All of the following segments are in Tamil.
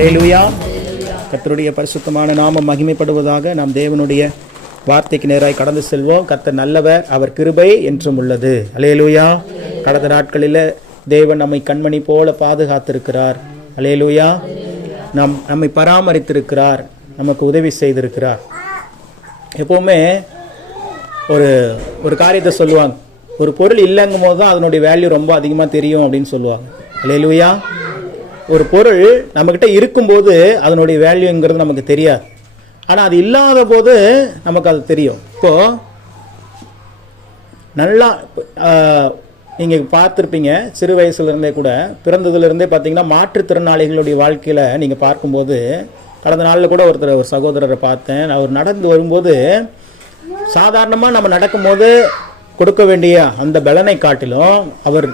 அல்லேலூயா. கர்த்தருடைய பரிசுத்தமான நாமம் மகிமைப்படுவதாக. நாம் தேவனுடைய வார்த்தைக்கு நேராய் கடந்து செல்வோம். கர்த்தர் நல்லவர், அவர் கிருபை என்றும் உள்ளது. அல்லேலூயா. கடந்த நாட்களில் தேவன் நம்மை கண்மணி போல பாதுகாத்திருக்கிறார். அல்லேலூயா. நம்மை பராமரித்திருக்கிறார், நமக்கு உதவி செய்திருக்கிறார். எப்போவுமே ஒரு காரியத்தை சொல்லுவாங்க, ஒரு பொருள் இல்லைங்கும் போது தான் அதனுடைய வேல்யூ ரொம்ப அதிகமாக தெரியும் அப்படின்னு சொல்லுவாங்க. அல்லேலூயா. ஒரு பொருள் நம்மக்கிட்ட இருக்கும்போது அதனுடைய வேல்யூங்கிறது நமக்கு தெரியாது, ஆனால் அது இல்லாத போது நமக்கு அது தெரியும். இப்போது நல்லா நீங்கள் பார்த்துருப்பீங்க, சிறு வயசுலேருந்தே கூட, பிறந்ததுலேருந்தே பார்த்தீங்கன்னா மாற்றுத்திறனாளிகளுடைய வாழ்க்கையில் நீங்கள் பார்க்கும்போது, கடந்த நாளில் கூட ஒரு சகோதரரை பார்த்தேன். அவர் நடந்து வரும்போது சாதாரணமாக நம்ம நடக்கும்போது கொடுக்க வேண்டிய அந்த பலனை காட்டிலும் அவர்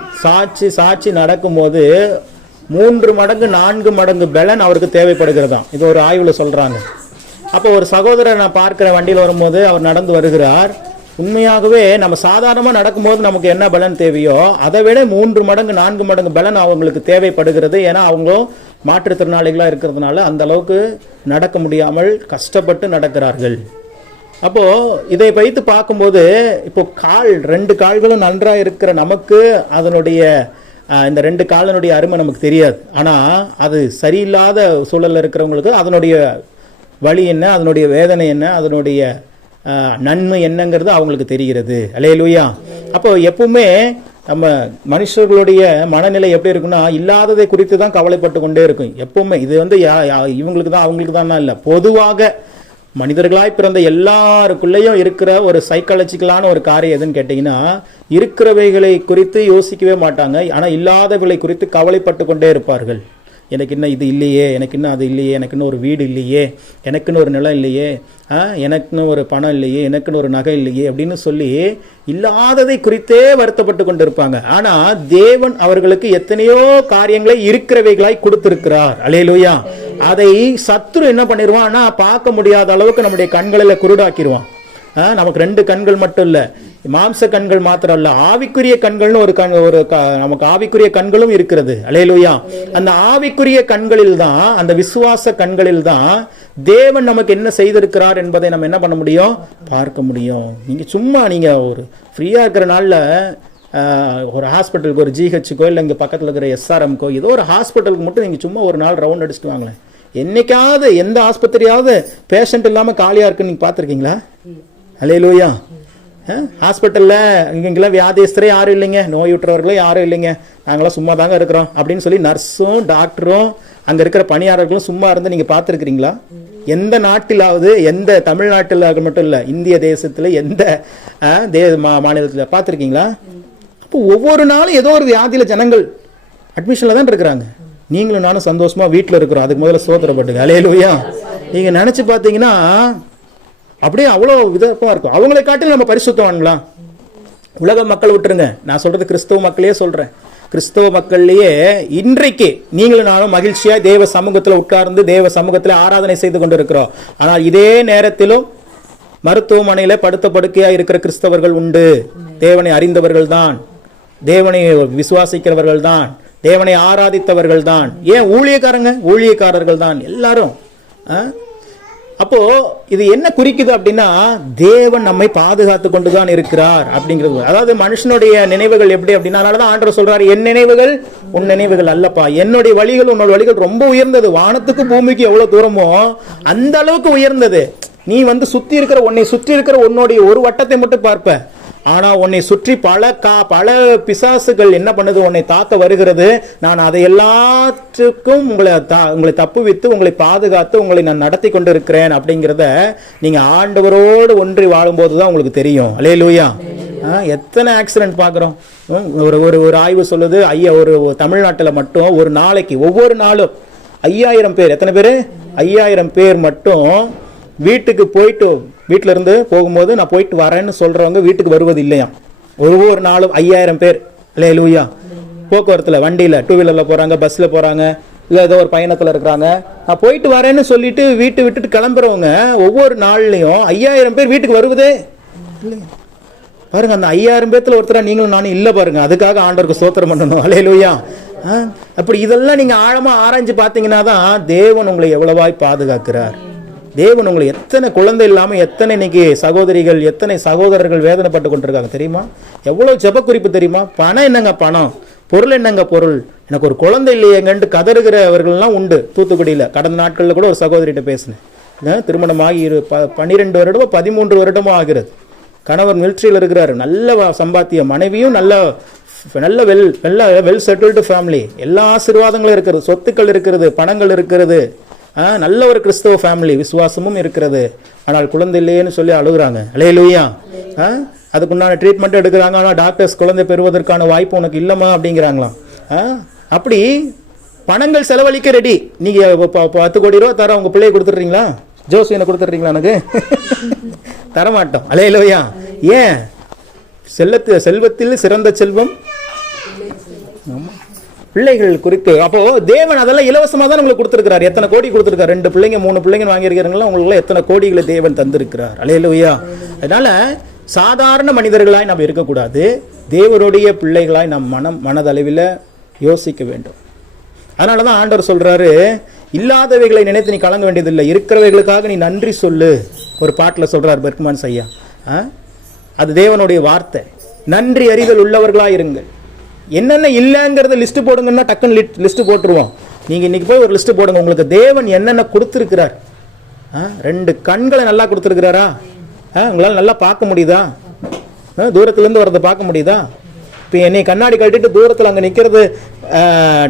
சாட்சி நடக்கும்போது 3 மடங்கு 4 மடங்கு பலன் அவருக்கு தேவைப்படுகிறதாம். இது ஒரு ஆய்வில் சொல்கிறாங்க. அப்போ ஒரு சகோதரர் நான் பார்க்குற வண்டியில் வரும்போது அவர் நடந்து வருகிறார். உண்மையாகவே நம்ம சாதாரணமாக நடக்கும்போது நமக்கு என்ன பலன் தேவையோ அதை விட 3 மடங்கு 4 மடங்கு பலன் அவங்களுக்கு தேவைப்படுகிறது. ஏன்னா அவங்களும் மாற்றுத்திறனாளிகளாக இருக்கிறதுனால அந்த அளவுக்கு நடக்க முடியாமல் கஷ்டப்பட்டு நடக்கிறார்கள். அப்போது இதை வைத்து பார்க்கும்போது, இப்போ 2 கால்களும் நன்றாக இருக்கிற நமக்கு அதனுடைய இந்த 2 காலினுடைய அருமை நமக்கு தெரியாது. ஆனால் அது சரியில்லாத சூழலில் இருக்கிறவங்களுக்கு அதனுடைய வலி என்ன, அதனுடைய வேதனை என்ன, அதனுடைய நன்மை என்னங்கிறது அவங்களுக்கு தெரிகிறது. அல்லேலூயா. அப்போ எப்பவுமே நம்ம மனுஷர்களுடைய மனநிலை எப்படி இருக்குன்னா, இல்லாததை குறித்து தான் கவலைப்பட்டு கொண்டே இருக்கும் எப்பவுமே. இது இவங்களுக்கு தான் அவங்களுக்கு தான் இல்லை, பொதுவாக மனிதர்களாய் பிறந்த எல்லாருக்குள்ளேயும் இருக்கிற ஒரு சைக்காலஜிக்கலான ஒரு காரியம் எதுன்னு கேட்டிங்கன்னா, இருக்கிறவைகளை குறித்து யோசிக்கவே மாட்டாங்க, ஆனால் இல்லாதவைகளை குறித்து கவலைப்பட்டு கொண்டே இருப்பார்கள். எனக்கு இன்னும் இது இல்லையே, எனக்கு இன்னும் அது இல்லையே, எனக்கு இன்னும் ஒரு வீடு இல்லையே, எனக்குன்னு ஒரு நிலம் இல்லையே, எனக்குன்னு ஒரு பணம் இல்லையே, எனக்குன்னு ஒரு நகை இல்லையே அப்படின்னு சொல்லி இல்லாததை குறித்தே வருத்தப்பட்டு கொண்டு இருப்பாங்க. ஆனால் தேவன் அவர்களுக்கு எத்தனையோ காரியங்களை இருக்கிறவைகளாய் கொடுத்திருக்கிறார். அல்லேலூயா. அதை சத்துரு என்ன பண்ணிடுவான், பார்க்க முடியாத அளவுக்கு நம்முடைய கண்களில் குருடாக்கிடுவான். நமக்கு 2 கண்கள் மட்டும் இல்லை, மாம்ச கண்கள் மாத்திரம் இல்ல, ஆவிக்குரிய கண்கள்னு நமக்கு ஆவிக்குரிய கண்களும் இருக்கிறது. அல்லேலூயா. அந்த ஆவிக்குரிய கண்களில் தான், அந்த விசுவாச கண்களில் தான் தேவன் நமக்கு என்ன செய்திருக்கிறார் என்பதை நம்ம என்ன பண்ண முடியும், பார்க்க முடியும். நீங்கள் ஒரு ஃப்ரீயா இருக்கிற நாளில் ஒரு ஹாஸ்பிட்டலுக்கு, ஒரு ஜிஹெச்சுக்கோ இல்லை இங்கே பக்கத்தில் இருக்கிற எஸ்ஆர்எம்கோ ஏதோ ஒரு ஹாஸ்பிட்டலுக்கு மட்டும் நீங்கள் சும்மா ஒரு நாள் ரவுண்ட் அடிச்சுட்டு வாங்களேன். என்னைக்காவது எந்த ஆஸ்பத்திரியாவது பேஷண்ட் இல்லாமல் காலியாக இருக்குன்னு நீங்கள் பார்த்துருக்கீங்களா? அல்லேலூயா. ஹாஸ்பிட்டலில் இங்கெல்லாம் வியாதிஸ்தரே யாரும் இல்லைங்க, நோயுற்றவர்களும் யாரும் இல்லைங்க, நாங்களாம் சும்மா தாங்க இருக்கிறோம் அப்படின்னு சொல்லி நர்ஸும் டாக்டரும் அங்கே இருக்கிற பணியாளர்களும் சும்மா இருந்து நீங்கள் பார்த்துருக்கிறீங்களா? எந்த நாட்டிலாவது, எந்த தமிழ்நாட்டில் மட்டும் இல்லை, இந்திய தேசத்தில் எந்த மாநிலத்தில் பார்த்துருக்கீங்களா? அப்போ ஒவ்வொரு நாளும் ஏதோ ஒரு வியாதியில் ஜனங்கள் அட்மிஷனில் தான் இருக்கிறாங்க. நீங்களும் நானும் சந்தோஷமாக வீட்டில் இருக்கிறோம். அதுக்கு முதல்ல ஸ்தோத்திரப்பட்டுங்க. அல்லேலூயா. நீங்கள் நினச்சி பார்த்தீங்கன்னா அப்படியே அவ்வளோ விதமாக இருக்கும். அவங்களை காட்டிலும் நம்ம பரிசுத்தவான்களா? உலக மக்கள் விட்டுருங்க, நான் சொல்றது கிறிஸ்தவ மக்களையே சொல்றேன். கிறிஸ்தவ மக்கள்லேயே இன்றைக்கு நீங்களும் நானும் மகிழ்ச்சியாக தேவ சமூகத்தில் உட்கார்ந்து தேவ சமூகத்தில் ஆராதனை செய்து கொண்டு இருக்கிறோம். ஆனால் இதே நேரத்திலும் மருத்துவமனையில் படுத்த படுக்கையாக இருக்கிற கிறிஸ்தவர்கள் உண்டு. தேவனை அறிந்தவர்கள் தான், தேவனை விசுவாசிக்கிறவர்கள் தான், தேவனை ஆராதித்தவர்கள் தான், ஏன் ஊழியக்காரர்கள் தான் எல்லாரும். அப்போ இது என்ன குறிக்குது அப்படின்னா, தேவன் நம்மை பாதுகாத்து கொண்டுதான் இருக்கிறார் அப்படிங்கிறது. அதாவது மனுஷனுடைய நினைவுகள் எப்படி அப்படின்னா, அதனாலதான் ஆண்டவர் சொல்றாரு, என் நினைவுகள் உன் நினைவுகள் அல்லப்பா, என்னுடைய வழிகள் உன்னோட வழிகள் ரொம்ப உயர்ந்தது. வானத்துக்கு பூமிக்கு எவ்வளவு தூரமோ அந்த அளவுக்கு உயர்ந்தது. நீ சுத்தி இருக்கிற உன்னுடைய ஒரு வட்டத்தை மட்டும் பார்ப்ப, ஆனா உன்னை சுற்றி பல பிசாசுகள் என்ன பண்ணுது, உன்னை தாக்க வருகிறது. நான் அதை எல்லாத்துக்கும் உங்களை தப்புவித்து உங்களை பாதுகாத்து உங்களை நான் நடத்தி கொண்டு இருக்கிறேன் அப்படிங்கிறத நீங்க ஆண்டவரோடு ஒன்றி வாழும்போதுதான் உங்களுக்கு தெரியும். அல்லேலூயா. எத்தனை ஆக்சிடென்ட் பார்க்குறோம். ஒரு ஆய்வு சொல்லுது, ஒரு தமிழ்நாட்டில் மட்டும் ஒரு நாளைக்கு ஒவ்வொரு நாளும் 5000 பேர், எத்தனை பேர், 5000 பேர் மட்டும் வீட்டில் இருந்து போகும்போது நான் போயிட்டு வரேன்னு சொல்றவங்க வீட்டுக்கு வருவது இல்லையா? ஒவ்வொரு நாளும் 5000 பேர். அல்லேலூயா. போக்குவரத்தில், வண்டியில், 2 வீலரில் போறாங்க, பஸ்ல போறாங்க, இல்லை ஏதோ ஒரு பயணத்தில் இருக்கிறாங்க, நான் போயிட்டு வரேன்னு சொல்லிட்டு வீட்டை விட்டுட்டு கிளம்புறவங்க ஒவ்வொரு நாள்லையும் 5000 பேர் வீட்டுக்கு வருவதே இல்லைங்க. பாருங்க, அந்த 5000 பேர்த்துல ஒருத்தரா நீங்களும் நானும் இல்லை பாருங்க. அதுக்காக ஆண்டவருக்கு ஸ்தோத்திரம் பண்ணணும். அல்லேலூயா. அப்படி இதெல்லாம் நீங்க ஆழமா ஆராய்ஞ்சு பார்த்தீங்கன்னா தான் தேவன் உங்களை எவ்வளவாய் பாதுகாக்கிறார். தேவன் உங்களை எத்தனை குழந்தை இல்லாமல் எத்தனை இன்னைக்கு சகோதரிகள் எத்தனை சகோதரர்கள் வேதனைப்பட்டு கொண்டிருக்காங்க தெரியுமா? எவ்வளவு ஜெப குறிப்பு தெரியுமா? பணம் என்னங்க பணம், பொருள் என்னங்க பொருள், எனக்கு ஒரு குழந்தை இல்லையேங்கன்ட்டு கதறுகிறவர்கள்லாம் உண்டு தூத்துக்குடியில். கடந்த நாட்களில் கூட ஒரு சகோதரிகிட்ட பேசினேன். திருமணமாகி 12 வருடமோ 13 வருடமோ ஆகிறது. கணவர் மிலிட்ரியில் இருக்கிறாரு, நல்ல சம்பாத்திய, மனைவியும் நல்ல வெல் செட்டில்டு ஃபேமிலி, எல்லா ஆசீர்வாதங்களும் இருக்கிறது, சொத்துக்கள் இருக்கிறது, பணங்கள் இருக்கிறது, நல்ல ஒரு கிறிஸ்தவ ஃபேமிலி, விசுவாசமும் இருக்கிறது. ஆனால் குழந்தை இல்லையேன்னு சொல்லி அழுகுறாங்க. அல்லேலூயா. அதுக்குண்டான ட்ரீட்மெண்ட் எடுக்கிறாங்க. ஆனால் டாக்டர்ஸ் குழந்தை பெறுவதற்கான வாய்ப்பு உனக்கு இல்லைம்மா அப்படிங்கிறாங்களாம். அப்படி பணங்கள் செலவழிக்க ரெடி. நீங்கள் 10 கோடி ரூபா தர உங்கள் பிள்ளையை கொடுத்துட்றீங்களா? ஜோசியனை கொடுத்துட்றீங்களா? எனக்கு தரமாட்டோம். அல்லேலூயா. ஏன்? செல்வத்தில் சிறந்த செல்வம் பிள்ளைகள் குறித்து. அப்போ தேவன் அதெல்லாம் இலவசமாக தான் உங்களுக்கு கொடுத்துருக்கிறார். எத்தனை கோடி கொடுத்துருக்காரு? 2 பிள்ளைங்க 3 பிள்ளைங்க வாங்கியிருக்கிறீங்களா? உங்களுக்கு எத்தனை கோடிகளை தேவன் தந்திருக்கிறார். அல்லேலூயா. அதனால சாதாரண மனிதர்களாய் நாம் இருக்கக்கூடாது. தேவனுடைய பிள்ளைகளாய் நாம் மனதளவில் யோசிக்க வேண்டும். அதனால தான் ஆண்டவர் சொல்றாரு, இல்லாதவைகளை நினைத்து நீ கலங்க வேண்டியதில்லை, இருக்கிறவைகளுக்காக நீ நன்றி சொல்லு. ஒரு பாட்டில் சொல்றார் பெர்க்மான் ஐயா. அது தேவனுடைய வார்த்தை. நன்றி அறிதல் உள்ளவர்களாக இருங்கள். என்னென்ன இல்லைங்கிறத லிஸ்ட் போடுங்கன்னா டக்குன்னு லிஸ்ட் போட்டுருவோம். நீங்கள் இன்னைக்கு போய் ஒரு லிஸ்ட் போடுங்க. உங்களுக்கு தேவன் என்னென்ன கொடுத்துருக்கிறார். 2 கண்களை நல்லா கொடுத்துருக்கிறாரா? உங்களால் நல்லா பார்க்க முடியுதா? தூரத்துலேருந்து வரதை பார்க்க முடியுதா? இப்போ என்னை கண்ணாடி கட்டிட்டு தூரத்தில் அங்கே நிற்கிறது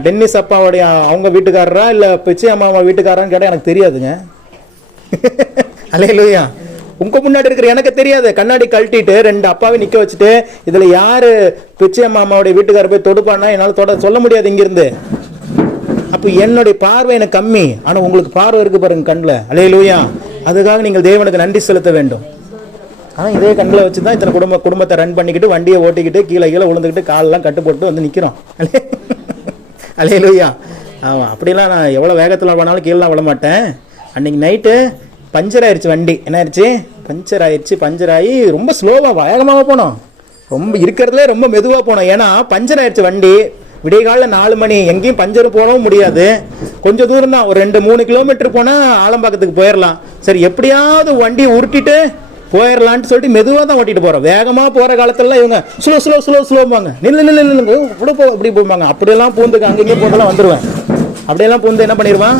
டென்னிஸ் அப்பாவுடைய அவங்க வீட்டுக்காரரா இல்லை பிச்சை அம்மா வீட்டுக்காரான்னு கேட்டால் எனக்கு தெரியாதுங்க. அல்லேலூயா. உங்க முன்னாடி இருக்கிற எனக்கு தெரியாது. கண்ணாடி கழட்டிட்டு 2 அப்பாவை நிக்க வச்சுட்டு இதுல யாரு பிச்சை அம்மாவுடைய வீட்டுக்கார போய் தொடுப்பான்னா என்னால சொல்ல முடியாது இங்கிருந்து. அப்ப என்னுடைய பார்வை எனக்கு கம்மி, ஆனா உங்களுக்கு பார்வை இருக்கு பாருங்க கண்ணுல. அல்லேலூயா. அதுக்காக நீங்கள் தேவனுக்கு நன்றி செலுத்த வேண்டும். ஆனா இதே கண்ணில் வச்சுதான் இத்தனை குடும்பத்தை ரன் பண்ணிக்கிட்டு வண்டியை ஓட்டிக்கிட்டு கீழே விழுந்துக்கிட்டு காலெல்லாம் கட்டு போட்டு வந்து நிக்கிறோம். அல்லேலூயா. ஆமா, அப்படிலாம் நான் எவ்வளவு வேகத்துல போனாலும் கீழே விழ மாட்டேன். அன்னைக்கு நைட்டு பஞ்சர் ஆயிடுச்சு வண்டி. என்ன ஆயிடுச்சு? பஞ்சர் ஆயிடுச்சு. பஞ்சர் ஆகி ரொம்ப ஸ்லோவாக வேகமாக போனோம். ரொம்ப இருக்கிறதுல ரொம்ப மெதுவாக போனோம். ஏன்னா பஞ்சர் ஆயிடுச்சு வண்டி. விடிய காலில் 4 மணி, எங்கேயும் பஞ்சர் போடவும் முடியாது. கொஞ்சம் தூரம் தான், ஒரு 2-3 கிலோமீட்டர் போனால் ஆலம்பாக்கத்துக்கு போயிடலாம். சரி, எப்படியாவது வண்டியை உருட்டிட்டு போயிடலான்ட்டு சொல்லிட்டு மெதுவாக தான் ஓட்டிட்டு போகிறோம். வேகமாக போகிற காலத்துலலாம் இவங்க ஸ்லோவாங்க. நில்லுங்க இவ்வளோ இப்படி போவாங்க. அப்படியெல்லாம் பூந்துக்கு அங்கங்கே பூந்தெல்லாம் வந்துடுவேன். அப்படியெல்லாம் பூந்து என்ன பண்ணிடுவான்?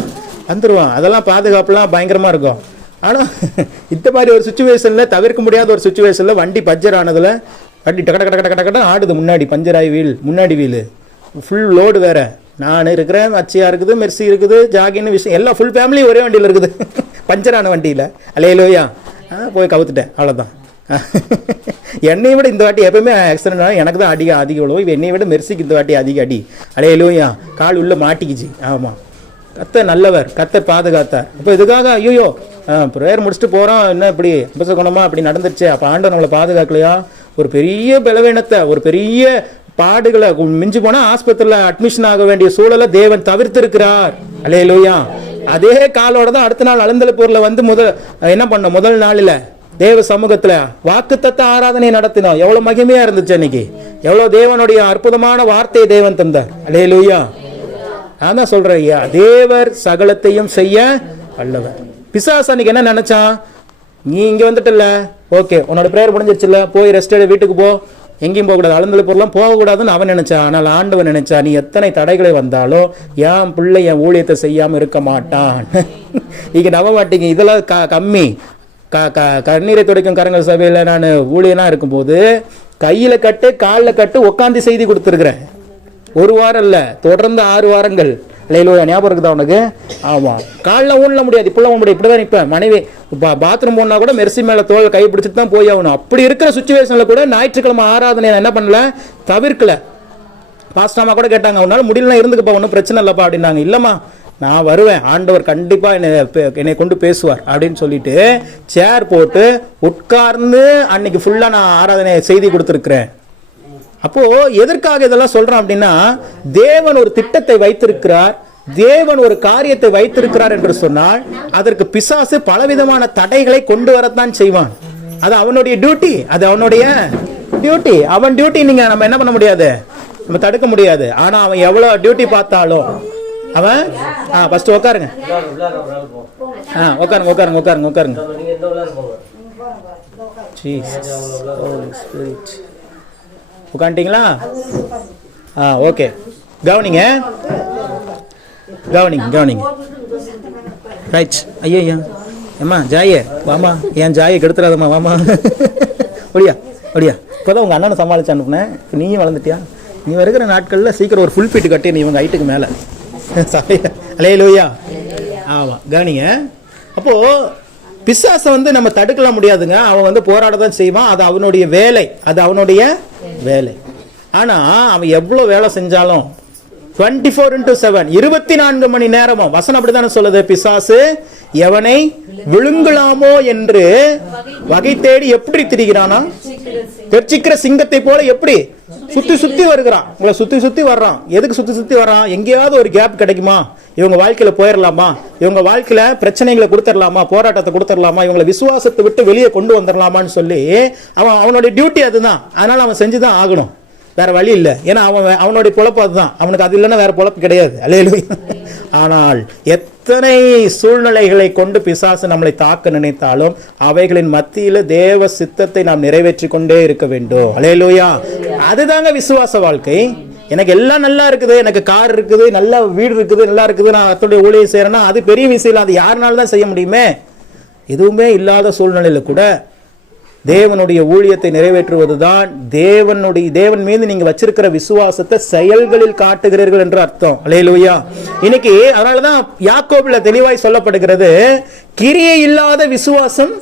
வந்துடுவான். அதெல்லாம் பாதுகாப்புலாம் பயங்கரமாக இருக்கும். ஆனால் இந்த மாதிரி ஒரு சுச்சுவேஷனில், தவிர்க்க முடியாத ஒரு சுச்சுவேஷனில் வண்டி பஞ்சர் ஆனதில் வண்டி டக்கட ஆடுது. முன்னாடி பஞ்சர் ஆகி முன்னாடி வீல் ஃபுல் லோடு வேற. நான் இருக்கிறேன், அச்சியா இருக்குது, மெர்சி இருக்குது, ஜாகின்னு விஷயம் எல்லாம் ஃபுல் ஃபேமிலி ஒரே வண்டியில் இருக்குது. பஞ்சர் ஆன வண்டியில். அல்லேலூயா. போய் கவுத்துட்டேன், அவ்வளோதான். என்னை விட இந்த வாட்டி எப்பவுமே ஆக்சிடென்ட் ஆனால் எனக்கு தான் அதிக விழுவும். என்னை விட மெர்சிக்கு இந்த வாட்டி அதிக அடி. அல்லேலூயா. கால் உள்ள மாட்டிக்கிச்சு. ஆமாம், கர்த்தர் நல்லவர், கர்த்தர் பாதுகாத்தார். அப்போ இதுக்காக ஐயோ ப்ரேயர் முடிச்சுட்டு போகிறோம், என்ன இப்படி அபசகுணமா அப்படி நடந்துருச்சு, அப்போ ஆண்டவர் நம்மளை பாதுகாக்கலையா? ஒரு பெரிய பலவீனத்தை, ஒரு பெரிய பாடுகளை, மிஞ்சி போனால் ஆஸ்பத்திரியில் அட்மிஷன் ஆக வேண்டிய சூழலை தேவன் தவிர்த்திருக்கிறார். அல்லேலூயா. அதே காலோட தான் அடுத்த நாள் அலந்தலப்பூரில் வந்து என்ன பண்ணோம்? முதல் நாளில் தேவ சமூகத்துல வாக்குத்தத்த ஆராதனை நடத்தினோம். எவ்வளவு மகிமையா இருந்துச்சு அன்னைக்கு. எவ்வளவு தேவனுடைய அற்புதமான வார்த்தையை தேவன் தந்தார். அல்லேலூயா. நான் தான் சொல்றேன், தேவர் சகலத்தையும் செய்ய வல்லவர். பிசாசு அன்னைக்கு என்ன நினைச்சான்? நீ இங்க வந்துட்டல, ஓகே உன்னோட பிரேயர் முடிஞ்சிருச்சுல, போய் ரெஸ்ட் எடு, வீட்டுக்கு போ, எங்கேயும் போகக்கூடாது, அலந்தலப்பூர்லாம் போகக்கூடாதுன்னு அவன் நினைச்சான். ஆனால் ஆண்டவன் நினைச்சா, நீ எத்தனை தடைகளை வந்தாலும் என் பிள்ளை என் ஊழியத்தை செய்யாம இருக்க மாட்டான். நீங்க நம்ப மாட்டீங்க, இதெல்லாம் கம்மி. கண்ணீரை துடைக்கும் கரங்கள் சபையில் நான் ஊழியனா இருக்கும்போது கையில் கட்டு காலில் கட்டு உட்காந்து செய்தி கொடுத்துருக்குறேன். 1 வாரம் இல்லை, தொடர்ந்து 6 வாரங்கள். இல்லையிலோ ஞாபகம் இருக்குதா உனக்கு? ஆமாம். காலில் ஊழல முடியாது, இப்பெல்லாம் ஊழ முடியாது. இப்படி தான் நிற்பேன். மனைவி பாத்ரூம் போனால் கூட மெர்சி மேலே தோல் கை பிடிச்சிட்டு தான் போய் ஆகணும். அப்படி இருக்கிற சுச்சுவேஷனில் கூட ஞாயிற்றுக்கிழமை ஆராதனை என்ன பண்ணல, தவிர்க்கல. பாஸ்டாமா கூட கேட்டாங்க, அவனால முடியலாம் இருந்துக்கப்பா, ஒன்றும் பிரச்சனை இல்லைப்பா அப்படின்னாங்க. இல்லைம்மா நான் வருவேன், ஆண்டவர் கண்டிப்பா என்னை கொண்டு பேசுவார் அப்படின்னு சொல்லிட்டு சேர் போட்டு உட்கார்ந்து அன்னைக்கு ஃபுல்லா நான் ஆராதனை செய்தி கொடுத்துருக்கிறேன். அப்போ எதற்காக இதெல்லாம் சொல்றேன் அப்படின்னா, தேவன் ஒரு திட்டத்தை வைத்திருக்கிறார், தேவன் ஒரு காரியத்தை வைத்திருக்கிறார் என்று சொன்னால் அதற்கு பிசாசு பலவிதமான தடைகளை கொண்டு வரத்தான் செய்வான். அது அவனுடைய டியூட்டி, அது அவனுடைய டியூட்டி. அவன் டியூட்டி நீங்க நம்ம என்ன பண்ண முடியாது, நம்ம தடுக்க முடியாது. ஆனா அவன் எவ்வளவு டியூட்டி பார்த்தாலும் அவன் ஃபர்ஸ்ட் உட்காருங்க, உட்காருங்க உட்காருங்க உட்காருங்க உட்காருங்க. உட்காந்துட்டீங்களா? ஓகே, கவனிங்க கவனிங்க கவனிங்க. ரைட். ஐயா ஏம்மா ஜாயே வாமா, ஏன் ஜாயை கெடுத்துறாதம்மா, வாமா ஒடியா ஒடியா. இப்போதான் உங்கள் அண்ணனை சமாளிச்சு அனுப்புனேன், இப்போ நீயும் வளர்ந்துட்டியா? நீ வருகிற நாட்களில் சீக்கிரம் ஒரு ஃபுல் ஃபீட்டு கட்டி நீ இவங்க ஹைட்டுக்கு மேலே. அலையலூயா. ஆமாம், கவனிங்க. அப்போது பிசாசை வந்து நம்ம தடுக்கலாம் முடியாதுங்க. அவன் வந்து போராட தான் செய்வான். அது அவனுடைய வேலை, அது அவனுடைய வேலை. ஆனால் அவன் எவ்வளோ வேலை செஞ்சாலும் 24/7 24 மணி நேரமும் வசனம் அப்படித்தானே சொல்லுது, பிசாசு எவனை விழுங்கலாமோ என்று வகை தேடி எப்படி திரிகிறானா? கெர்ச்சிக்கிற சிங்கத்தை போல எப்படி சுத்தி சுத்தி வருகிறான். உங்களை சுத்தி சுத்தி வர்றான். எதுக்கு சுத்தி சுத்தி வர்றான்? எங்கேயாவது ஒரு கேப் கிடைக்குமா, இவங்க வாழ்க்கையில போயிடலாமா, இவங்க வாழ்க்கையில பிரச்சனைகளை கொடுத்துடலாமா, போராட்டத்தை கொடுத்துடலாமா, இவங்களை விசுவாசத்தை விட்டு வெளியே கொண்டு வந்துடலாமான்னு சொல்லி அவனுடைய டியூட்டி அதுதான். அதனால அவன் செஞ்சுதான் ஆகணும், வேற வழி இல்லை. ஏன்னா அவனுடைய பொழப்பு அதுதான், அவனுக்கு அது இல்லைன்னா வேற பொழப்பு கிடையாது. அல்லேலூயா. ஆனால் எத்தனை சூழ்நிலைகளை கொண்டு பிசாசு நம்மளை தாக்க நினைத்தாலும் அவைகளின் மத்தியில தேவ சித்தத்தை நாம் நிறைவேற்றி கொண்டே இருக்க வேண்டும். அல்லேலூயா. அதுதாங்க விசுவாச வாழ்க்கை. எனக்கு எல்லாம் நல்லா இருக்குது, எனக்கு கார் இருக்குது, நல்ல வீடு இருக்குது, நல்லா இருக்குது, நான் அத்தோடைய ஊழியம் செய்யறேன்னா அது பெரிய விஷயம். அது யாருனால தான் செய்ய முடியுமே? எதுவுமே இல்லாத சூழ்நிலையில கூட தேவனுடைய ஊழியத்தை நிறைவேற்றுவதுதான் தேவன் மீது நீங்க வச்சிருக்கிற விசுவாசத்தை செயல்களில் காட்டுகிறீர்கள் என்று அர்த்தம். அல்லேலூயா. இன்னைக்கு அதனாலதான் யாக்கோபுல தெளிவாய் சொல்லப்படுகிறது, கிரியை இல்லாத விசுவாசம்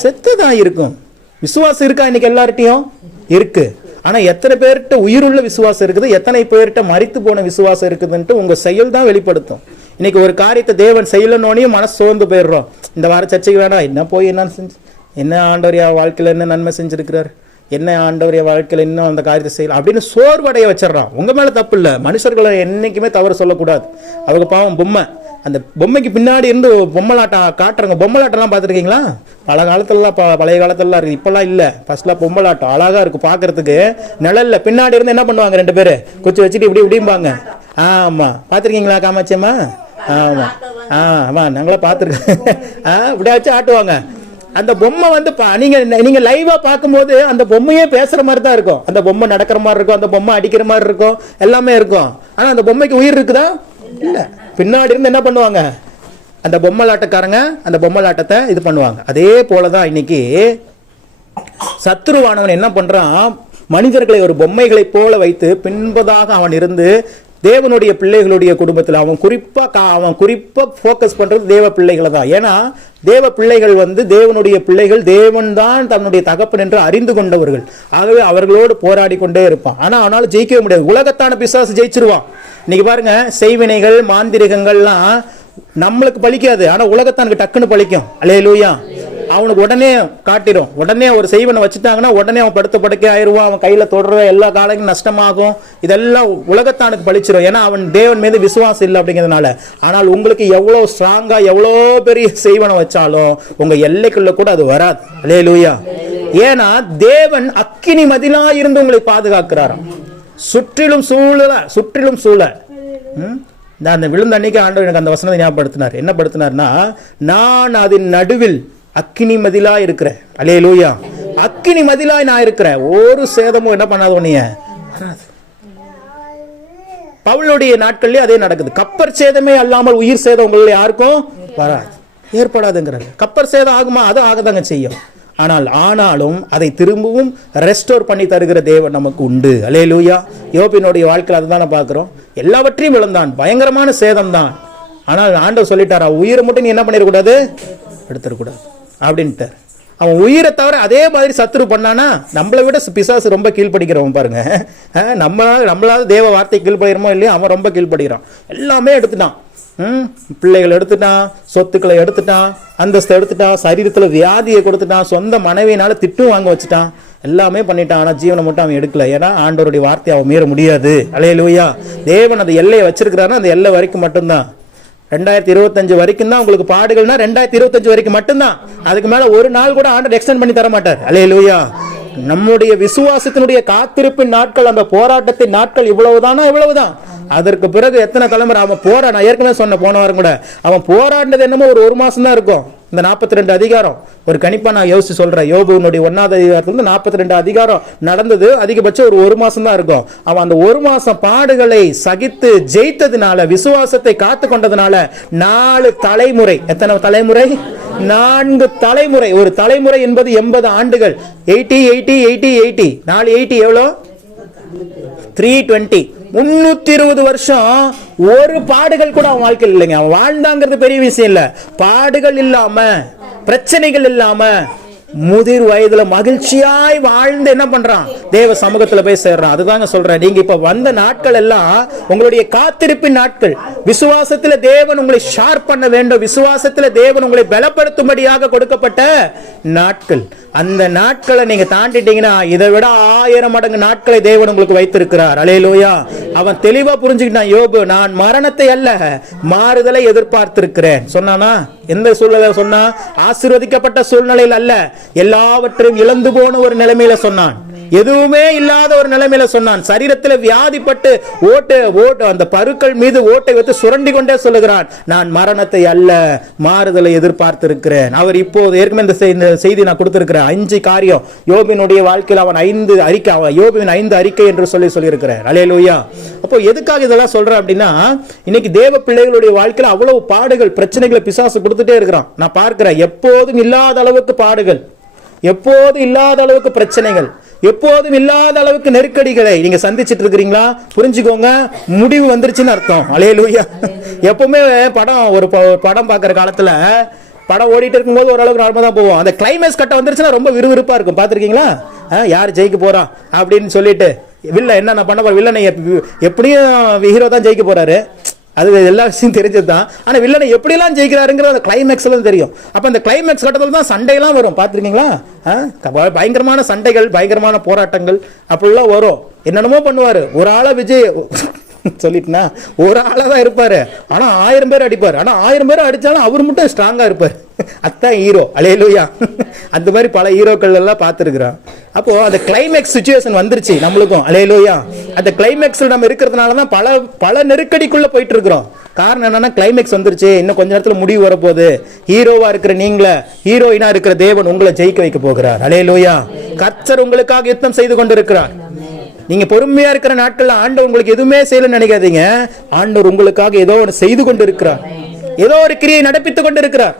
செத்துதான் இருக்கும். விசுவாசம் இருக்கா இன்னைக்கு? எல்லார்ட்டையும் இருக்கு. ஆனா எத்தனை பேர்கிட்ட உயிருள்ள விசுவாசம் இருக்குது, எத்தனை பேர்கிட்ட மரித்து போன விசுவாசம் இருக்குதுன்ட்டு உங்க செயல் தான் வெளிப்படுத்தும். இன்னைக்கு ஒரு காரியத்தை தேவன் செய்யலனோனையும் மனசு சோர்ந்து போயிடுறோம். இந்த வார சர்ச்சைக்கு வேணாம், என்ன போய் என்ன செஞ்சு, என்ன ஆண்டவர் வாழ்க்கையில் என்ன நன்மை செஞ்சிருக்கிறார், என்ன ஆண்டவர் வாழ்க்கையில் இன்னும் அந்த காரியத்தை செய்யலாம் அப்படின்னு சோர்வடைய வச்சிடறான். உங்க மேல தப்பு இல்லை, மனுஷர்களை என்னைக்குமே தவறு சொல்லக்கூடாது. அவங்க பாவம் பொம்மை, அந்த பொம்மைக்கு பின்னாடி இருந்து பொம்மலாட்டம் காட்டுறாங்க. பொம்மலாட்டம்லாம் பார்த்துருக்கீங்களா? பழைய காலத்துலலாம் இருக்கு, இப்பெல்லாம் இல்லை. ஃபர்ஸ்ட்லாம் பொம்மலாட்டம் அழகா இருக்கும் பார்க்கறதுக்கு. நிழல்ல பின்னாடி இருந்து என்ன பண்ணுவாங்க, ரெண்டு பேரு குச்சி வச்சுட்டு இப்படி இப்படிம்பாங்க. ஆமா, பார்த்துருக்கீங்களா காமாட்சியம்மா? ஆமா ஆமா, நாங்களா பார்த்துருக்கோம். இப்படியா வச்சு ஆட்டுவாங்க. அந்த பொம்மை வந்து நீங்க லைவா பார்க்கும்போது அந்த பொம்மையே பேசுற மாதிரி தான் இருக்கும். அந்த பொம்மை நடக்கிற மாதிரி இருக்கும், அந்த பொம்மை அடிக்கிற மாதிரி இருக்கும், எல்லாமே இருக்கும். ஆனா அந்த பொம்மைக்கு உயிர் இருக்குதா? இல்ல. பின்னாடி இருந்து என்ன பண்ணுவாங்க, அந்த பொம்மலாட்டக்காரங்க அந்த பொம்மலாட்டத்தை இது பண்ணுவாங்க. அதே போலதான் இன்னைக்கு சத்துருவானவன் என்ன பண்றான், மனிதர்களை ஒரு பொம்மைகளை போல வைத்து பின்பதாக அவன் இருந்து தேவனுடைய பிள்ளைகளுடைய குடும்பத்தில் அவன் குறிப்பா ஃபோக்கஸ் பண்றது தேவ பிள்ளைகளை தான். ஏன்னா தேவ பிள்ளைகள் வந்து தேவனுடைய பிள்ளைகள், தேவன் தான் தன்னுடைய தகப்பன் என்று அறிந்து கொண்டவர்கள். ஆகவே அவர்களோடு போராடி கொண்டே இருப்பான். ஆனாலும் ஜெயிக்கவே முடியாது. உலகத்தான பிசாசு ஜெயிச்சிருவான். இன்னைக்கு பாருங்க, செய்வினைகள் மாந்திரிகங்கள்லாம் நம்மளுக்கு பலிக்காது, ஆனா உலகத்தானுக்கு டக்குன்னு பலிக்கும். அல்லேலூயா. அவனுக்கு உடனே காட்டிடும். உடனே ஒரு செய்வனை வச்சுட்டாங்கன்னா உடனே அவன் படுத்த படுக்கை ஆயிடுவான், அவன் கையில தொடர எல்லா காலங்களும் நஷ்டமாகும். இதெல்லாம் உலகத்தானுக்கு பழிச்சிடும். ஏன்னா அவன் தேவன் மீது விசுவாசம் இல்லை அப்படிங்கிறதுனால. ஆனால் உங்களுக்கு எவ்வளவு ஸ்ட்ராங்கா எவ்வளோ பெரிய செய்வனை வச்சாலும் உங்க எல்லைக்குள்ள கூட அது வராது. அல்லேலூயா. ஏன்னா தேவன் அக்கினி மதிலா இருந்து உங்களை பாதுகாக்கிறாராம். சுற்றிலும் சூழ. நான் அந்த விழுந்த அன்னைக்கு ஆண்டவர் எனக்கு அந்த வசனத்தை ஞாபகப்படுத்தினார். என்ன படுத்தினார்னா, நான் அதன் நடுவில் அக்கினி மதிலா இருக்கிறேன். அல்லேலூயா. அக்கினி மதிலாய் நான் இருக்கிறேன். ஒரு சேதமும் என்ன பண்ணாத உன்னைய வராது. பவுலுடைய நாட்கள்லயே அதே நடக்குது. கப்பர் சேதமே அல்லாமல் உயிர் சேதம் உங்களை யாருக்கும் வராது, ஏற்படாதுங்கிறாங்க. கப்பர் சேதம் ஆகுமா? அது ஆகதாங்க செய்யும். ஆனாலும் அதை திரும்பவும் ரெஸ்டோர் பண்ணி தருகிற தேவன் நமக்கு உண்டு. அல்லேலூயா. யோபினுடைய வாழ்க்கையில் அதுதானே பார்க்கிறோம். எல்லாவற்றையும் இழந்தான், பயங்கரமான சேதம் தான். ஆனால் ஆண்டவர் சொல்லிட்டாரா, உயிரை மட்டும் நீ என்ன பண்ணிடக்கூடாது, எடுத்துடக்கூடாது அப்படின்ட்டு. அவன் உயிரை தவிர அதே மாதிரி சத்துரு பண்ணானா, நம்மளை விட பிசாசு ரொம்ப கீழ்படிக்கிறவன் பாருங்க. நம்மளாவது தேவ வார்த்தை கீழ்படுகிறோமோ இல்லையோ, அவன் ரொம்ப கீழ்படுகிறான். எல்லாமே எடுத்துட்டான். பிள்ளைகள் எடுத்துட்டான், சொத்துக்களை எடுத்துட்டான், அந்தஸ்தை எடுத்துட்டான், சரீரத்தில் வியாதியை கொடுத்துட்டான், சொந்த மனைவியினால திட்டும் வாங்க வச்சுட்டான், எல்லாமே பண்ணிட்டான். ஆனால் ஜீவனை மட்டும் அவன் எடுக்கல. ஏன்னா ஆண்டவருடைய வார்த்தையை அவன் மீற முடியாது. அல்லேலூயா. தேவன் அந்த எல்லையை வச்சிருக்கிறாருன்னா அந்த எல்லை வரைக்கும் மட்டும்தான். 2025 வரைக்கும் தான் உங்களுக்கு பாடுகள்னா 2025 வரைக்கும் மட்டும்தான். அதுக்கு மேல ஒரு நாள் கூட ஆண்டவர் எக்ஸ்டெண்ட் பண்ணி தர மாட்டார். அல்லேலூயா. நம்முடைய விசுவாசத்தினுடைய காத்திருப்பின் நாட்கள், அந்த போராட்டத்தின் நாட்கள் இவ்வளவுதானா? இவ்வளவுதான். அதற்கு பிறகு எத்தனை தலைமுறை அவன் நான் ஏற்கனவே சொன்ன போன வாரம் கூட, அவன் போராடினது என்னமோ ஒரு மாசம் தான் இருக்கும். இந்த 42 அதிகாரம் ஒரு கணிப்பா நான் யோசிச்சு சொல்றேன். யோபுனுடைய 1வது அதிகாரத்துல 42 அதிகாரம் நடந்தது அதிகபட்சம் ஒரு மாசம் தான் இருக்கும். அவன் அந்த ஒரு மாசம் பாடுகளை சகித்து ஜெயித்ததுனால, விசுவாசத்தை காத்து கொண்டதுனால 4 தலைமுறை, எத்தனை தலைமுறை? 4 தலைமுறை. ஒரு தலைமுறை என்பது 80 ஆண்டுகள். 80 80 80 80 4 80 எவ்வளோ? 320. 320 வருஷம் ஒரு பாடுகள் கூட அவன் வாழ்க்கையில் இல்லைங்க. அவன் வாழ்ந்தாங்கிறது பெரிய விஷயம் இல்ல. பாடுகள் இல்லாம, பிரச்சனைகள் இல்லாம, முதிர் வயதுல மகிழ்ச்சியாய் வாழ்ந்து என்ன பண்றான்? தேவ சமூகத்துல போய் சேர்றான். அதுதாங்க சொல்றேன். நீங்க இப்ப வந்த நாட்கள் எல்லாம் உங்களுடைய காத்திருப்பின் நாட்கள். விசுவாசத்துல தேவன் உங்களை ஷார்ப் பண்ண வேண்டும். விசுவாசத்துல தேவன் உங்களை பலப்படுத்தும்படியாக கொடுக்கப்பட்ட நாட்கள். அந்த நாட்களை நீங்க தாண்டிட்டீங்கன்னா இதை விட 1000 மடங்கு நாட்களை தேவன் உங்களுக்கு வைத்திருக்கிறார். அல்லேலூயா. அவன் தெளிவா புரிஞ்சுக்கிட்டான். யோபு, நான் மரணத்தை அல்ல மாறுதலை எதிர்பார்த்திருக்கிறேன் சொன்னானா? எந்த சூழ்நிலை சொன்னா? ஆசீர்வதிக்கப்பட்ட சூழ்நிலையில் அல்ல, எல்லாவற்றையும் இழந்து போன ஒரு நிலைமையில சொன்னான். எதுவுமே இல்லாத ஒரு நிலைமையில சொன்னான். சரீரத்தில் வியாதிப்பட்டு ஓட்டு அந்த பருக்கள் மீது ஓட்டை வைத்து சுரண்டி கொண்டே சொல்லுகிறான், நான் மரணத்தை அல்ல மாறுதலை எதிர்பார்த்திருக்கிறேன். அவர் இப்போது ஏற்கனவே இந்த செய்தி நான் கொடுத்திருக்கிறேன். 5 காரியம் யோபினுடைய வாழ்க்கையில் அவன் 5 அறிக்கை, யோபின் 5 அறிக்கை என்று சொல்லியிருக்கிறேன். அல்லேலூயா. அப்போ எதுக்காக இதெல்லாம் சொல்றேன் அப்படின்னா, இன்னைக்கு தேவ பிள்ளைகளுடைய வாழ்க்கையில் அவ்வளவு பாடுகள், பிரச்சனைகளை பிசாசு கொடுத்துட்டே இருக்கிறான். நான் பார்க்கிறேன், எப்போதும் இல்லாத அளவுக்கு பாடுகள், எப்போதும் இல்லாத அளவுக்கு பிரச்சனைகள், எப்போதும் இல்லாத அளவுக்கு நெருக்கடிகளை நீங்க சந்திச்சிட்டு இருக்கிறீங்களா? புரிஞ்சுக்கோங்க, முடிவு வந்துருச்சுன்னு அர்த்தம். அல்லேலூயா. எப்பவுமே ஒரு படம் பார்க்கிற காலத்துல படம் ஓடிட்டு இருக்கும்போது ஓரளவுக்கு நார்மலா தான் போவோம். அந்த கிளைமேக்ஸ் கட்ட வந்துருச்சுன்னா ரொம்ப விறுவிறுப்பா இருக்கும். பார்த்துருக்கீங்களா? யார் ஜெயிக்க போறா அப்படின்னு சொல்லிட்டு வில்ல என்ன பண்ண போற, வில்லனை எப்படியும் ஹீரோ தான் ஜெயிக்க போறாரு, அது எல்லா விஷயம் தெரிஞ்சது தான். ஆனால் வில்லனை எப்படிலாம் ஜெயிக்கிறாருங்கிற அந்த கிளைமேக்ஸ்லாம் தெரியும். அப்போ அந்த கிளைமேக்ஸ் கட்டத்தில் தான் சண்டையெல்லாம் வரும். பார்த்துருக்கீங்களா? பயங்கரமான சண்டைகள், பயங்கரமான போராட்டங்கள் அப்படிலாம் வரும். என்னென்னமோ பண்ணுவார். ஒரு ஆளை விஜய் சொல்லிட்டுனா ஒரு ஆளாக தான் இருப்பார், ஆனால் 1000 பேர் அடிப்பார். ஆனால் 1000 பேர் அடித்தாலும் அவர் மட்டும் ஸ்ட்ராங்காக இருப்பார். அதான் ஹீரோ. அல்லேலூயா. அந்த மாதிரி பல ஹீரோக்கள் எல்லாம் பார்த்துருக்குறோம். அப்போ அந்த கிளைமேக்ஸ் சிச்சுவேஷன் வந்துருச்சு நம்மளுக்கும். அல்லேலூயா. அந்த கிளைமேக்ஸில் நம்ம இருக்கிறதுனால தான் பல நெருக்கடிக்குள்ள போயிட்டு இருக்கிறோம். காரணம் என்னன்னா, கிளைமேக்ஸ் வந்துருச்சு, இன்னும் கொஞ்ச நேரத்தில் முடிவு வரப்போகுது. ஹீரோவா இருக்கிற நீங்கள, ஹீரோயினா இருக்கிற தேவன் உங்களை ஜெயிக்க வைக்க போகிறார். அல்லேலூயா. கர்த்தர் உங்களுக்காக யுத்தம் செய்து கொண்டிருக்கிறார். நீங்க பொறுமையா இருக்கிற நாட்கள்ல ஆண்டவர் உங்களுக்கு எதுவுமே செய்யலன்னு நினைக்காதீங்க. ஆண்டவர் உங்களுக்காக ஏதோ ஒன்று செய்து கொண்டு இருக்கிறார், ஏதோ ஒரு கிரியை நடப்பித்துக் கொண்டு இருக்கிறார்.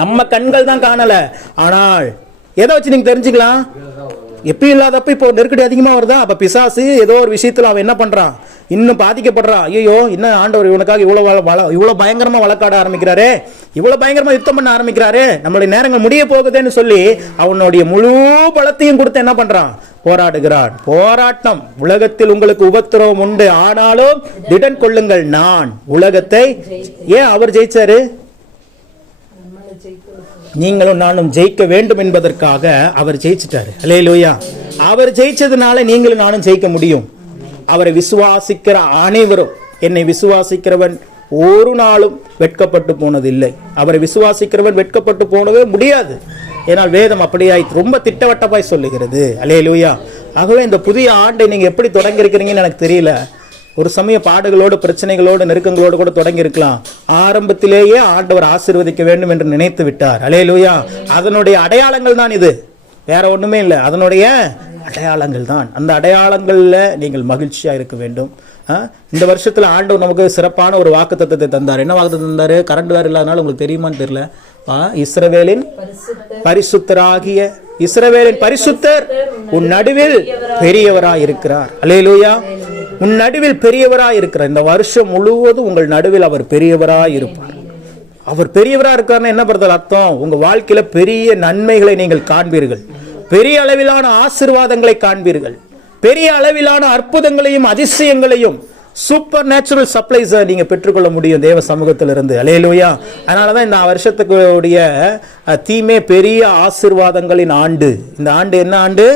நம்ம கண்கள் தான் காணல, ஆனால் எதை வச்சு நீங்க தெரிஞ்சுக்கலாம்? எப்பயும் இல்லாதப்ப இப்போ நெருக்கடி அதிகமா வருதா? அப்ப பிசாசு ஏதோ ஒரு விஷயத்துல அவன் என்ன பண்றான்? இன்னும் பாதிக்கப்படுறான். ஐயோ, இன்னும் ஆண்டவர் இவனுக்காக இவ்வளவு பயங்கரமா வழக்காட ஆரம்பிக்கிறாரு, இவ்வளவு பயங்கரமா யுத்தம் பண்ண ஆரம்பிக்கிறாரு, நம்மளுடைய நேரங்கள் முடிய போகுதுன்னு சொல்லி அவனுடைய முழு பலத்தையும் கொடுத்து என்ன பண்றான்? போராடுகிறான். போராட்டம். உலகத்தில் உங்களுக்கு உபத்திரவம் உண்டு, ஆனாலும் திடன் கொள்ளுங்கள், நான் உலகத்தை. ஏன் அவர் ஜெயிச்சாரு? நீங்களும் நானும் ஜெயிக்க வேண்டும் என்பதற்காக அவர் ஜெயிச்சிட்டாரு. அல்லேலூயா. அவர் ஜெயிச்சதுனால நீங்களும் நானும் ஜெயிக்க முடியும். அவரை விசுவாசிக்கிற அனைவரும், என்னை விசுவாசிக்கிறவன் ஒரு நாளும் வெட்கப்பட்டு போனதில்லை. அவரை விசுவாசிக்கிறவன் வெட்கப்பட்டு போனவே முடியாது. ஏனால் வேதம் அப்படியாய் ரொம்ப திட்டவட்டமாய் சொல்லுகிறது. அல்லேலூயா. ஆகவே இந்த புதிய ஆண்டை நீங்க எப்படி தொடங்கி இருக்கிறீங்கன்னு எனக்கு தெரியல. ஒரு சமய பாடுகளோடு, பிரச்சனைகளோடு, நெருக்கங்களோடு கூட தொடங்கி இருக்கலாம். ஆரம்பத்திலேயே ஆண்டவர் ஆசீர்வதிக்க வேண்டும் என்று நினைத்து விட்டார். அல்லேலூயா. அதனுடைய அடையாளங்கள் தான் இது, வேற ஒண்ணுமே இல்லை. அதனுடைய அடையாளங்கள் தான். அந்த அடையாளங்கள்ல நீங்கள் மகிழ்ச்சியா இருக்க வேண்டும். இந்த வருஷத்துல ஆண்டவர் நமக்கு சிறப்பான ஒரு வாக்குத்தத்தத்தை தந்தார். என்ன வாக்குத்தத்தம் தந்தாரு? கரண்ட் வேற இல்லாதனால உங்களுக்கு தெரியுமான்னு தெரியல. இஸ்ரவேலின் பரிசுத்தராகிய, இஸ்ரவேலின் பரிசுத்தர் உன் நடுவில் பெரியவராய் இருக்கிறார். அல்லேலூயா. உன் நடுவில் பெரியவராய் இருக்கிறார். இந்த வருஷம் முழுவதும் உங்கள் நடுவில் அவர் பெரியவராய் இருப்பார். அவர் பெரியவரா இருக்காருன்னா என்ன பண்றது அர்த்தம்? உங்க வாழ்க்கையில பெரிய நன்மைகளை நீங்கள் காண்பீர்கள், பெரிய அளவிலான ஆசீர்வாதங்களை காண்பீர்கள், பெரிய அளவிலான அற்புதங்களையும் அதிசயங்களையும், சூப்பர் நேச்சுரல் சப்ளைஸை நீங்க பெற்றுக்கொள்ள முடியும் தேவ சமூகத்திலிருந்து. அல்லேலூயா. அதனாலதான் இந்த வருஷத்துக்குடைய தீமே பெரிய ஆசீர்வாதங்களின் ஆண்டு. இந்த ஆண்டு என்ன ஆண்டு?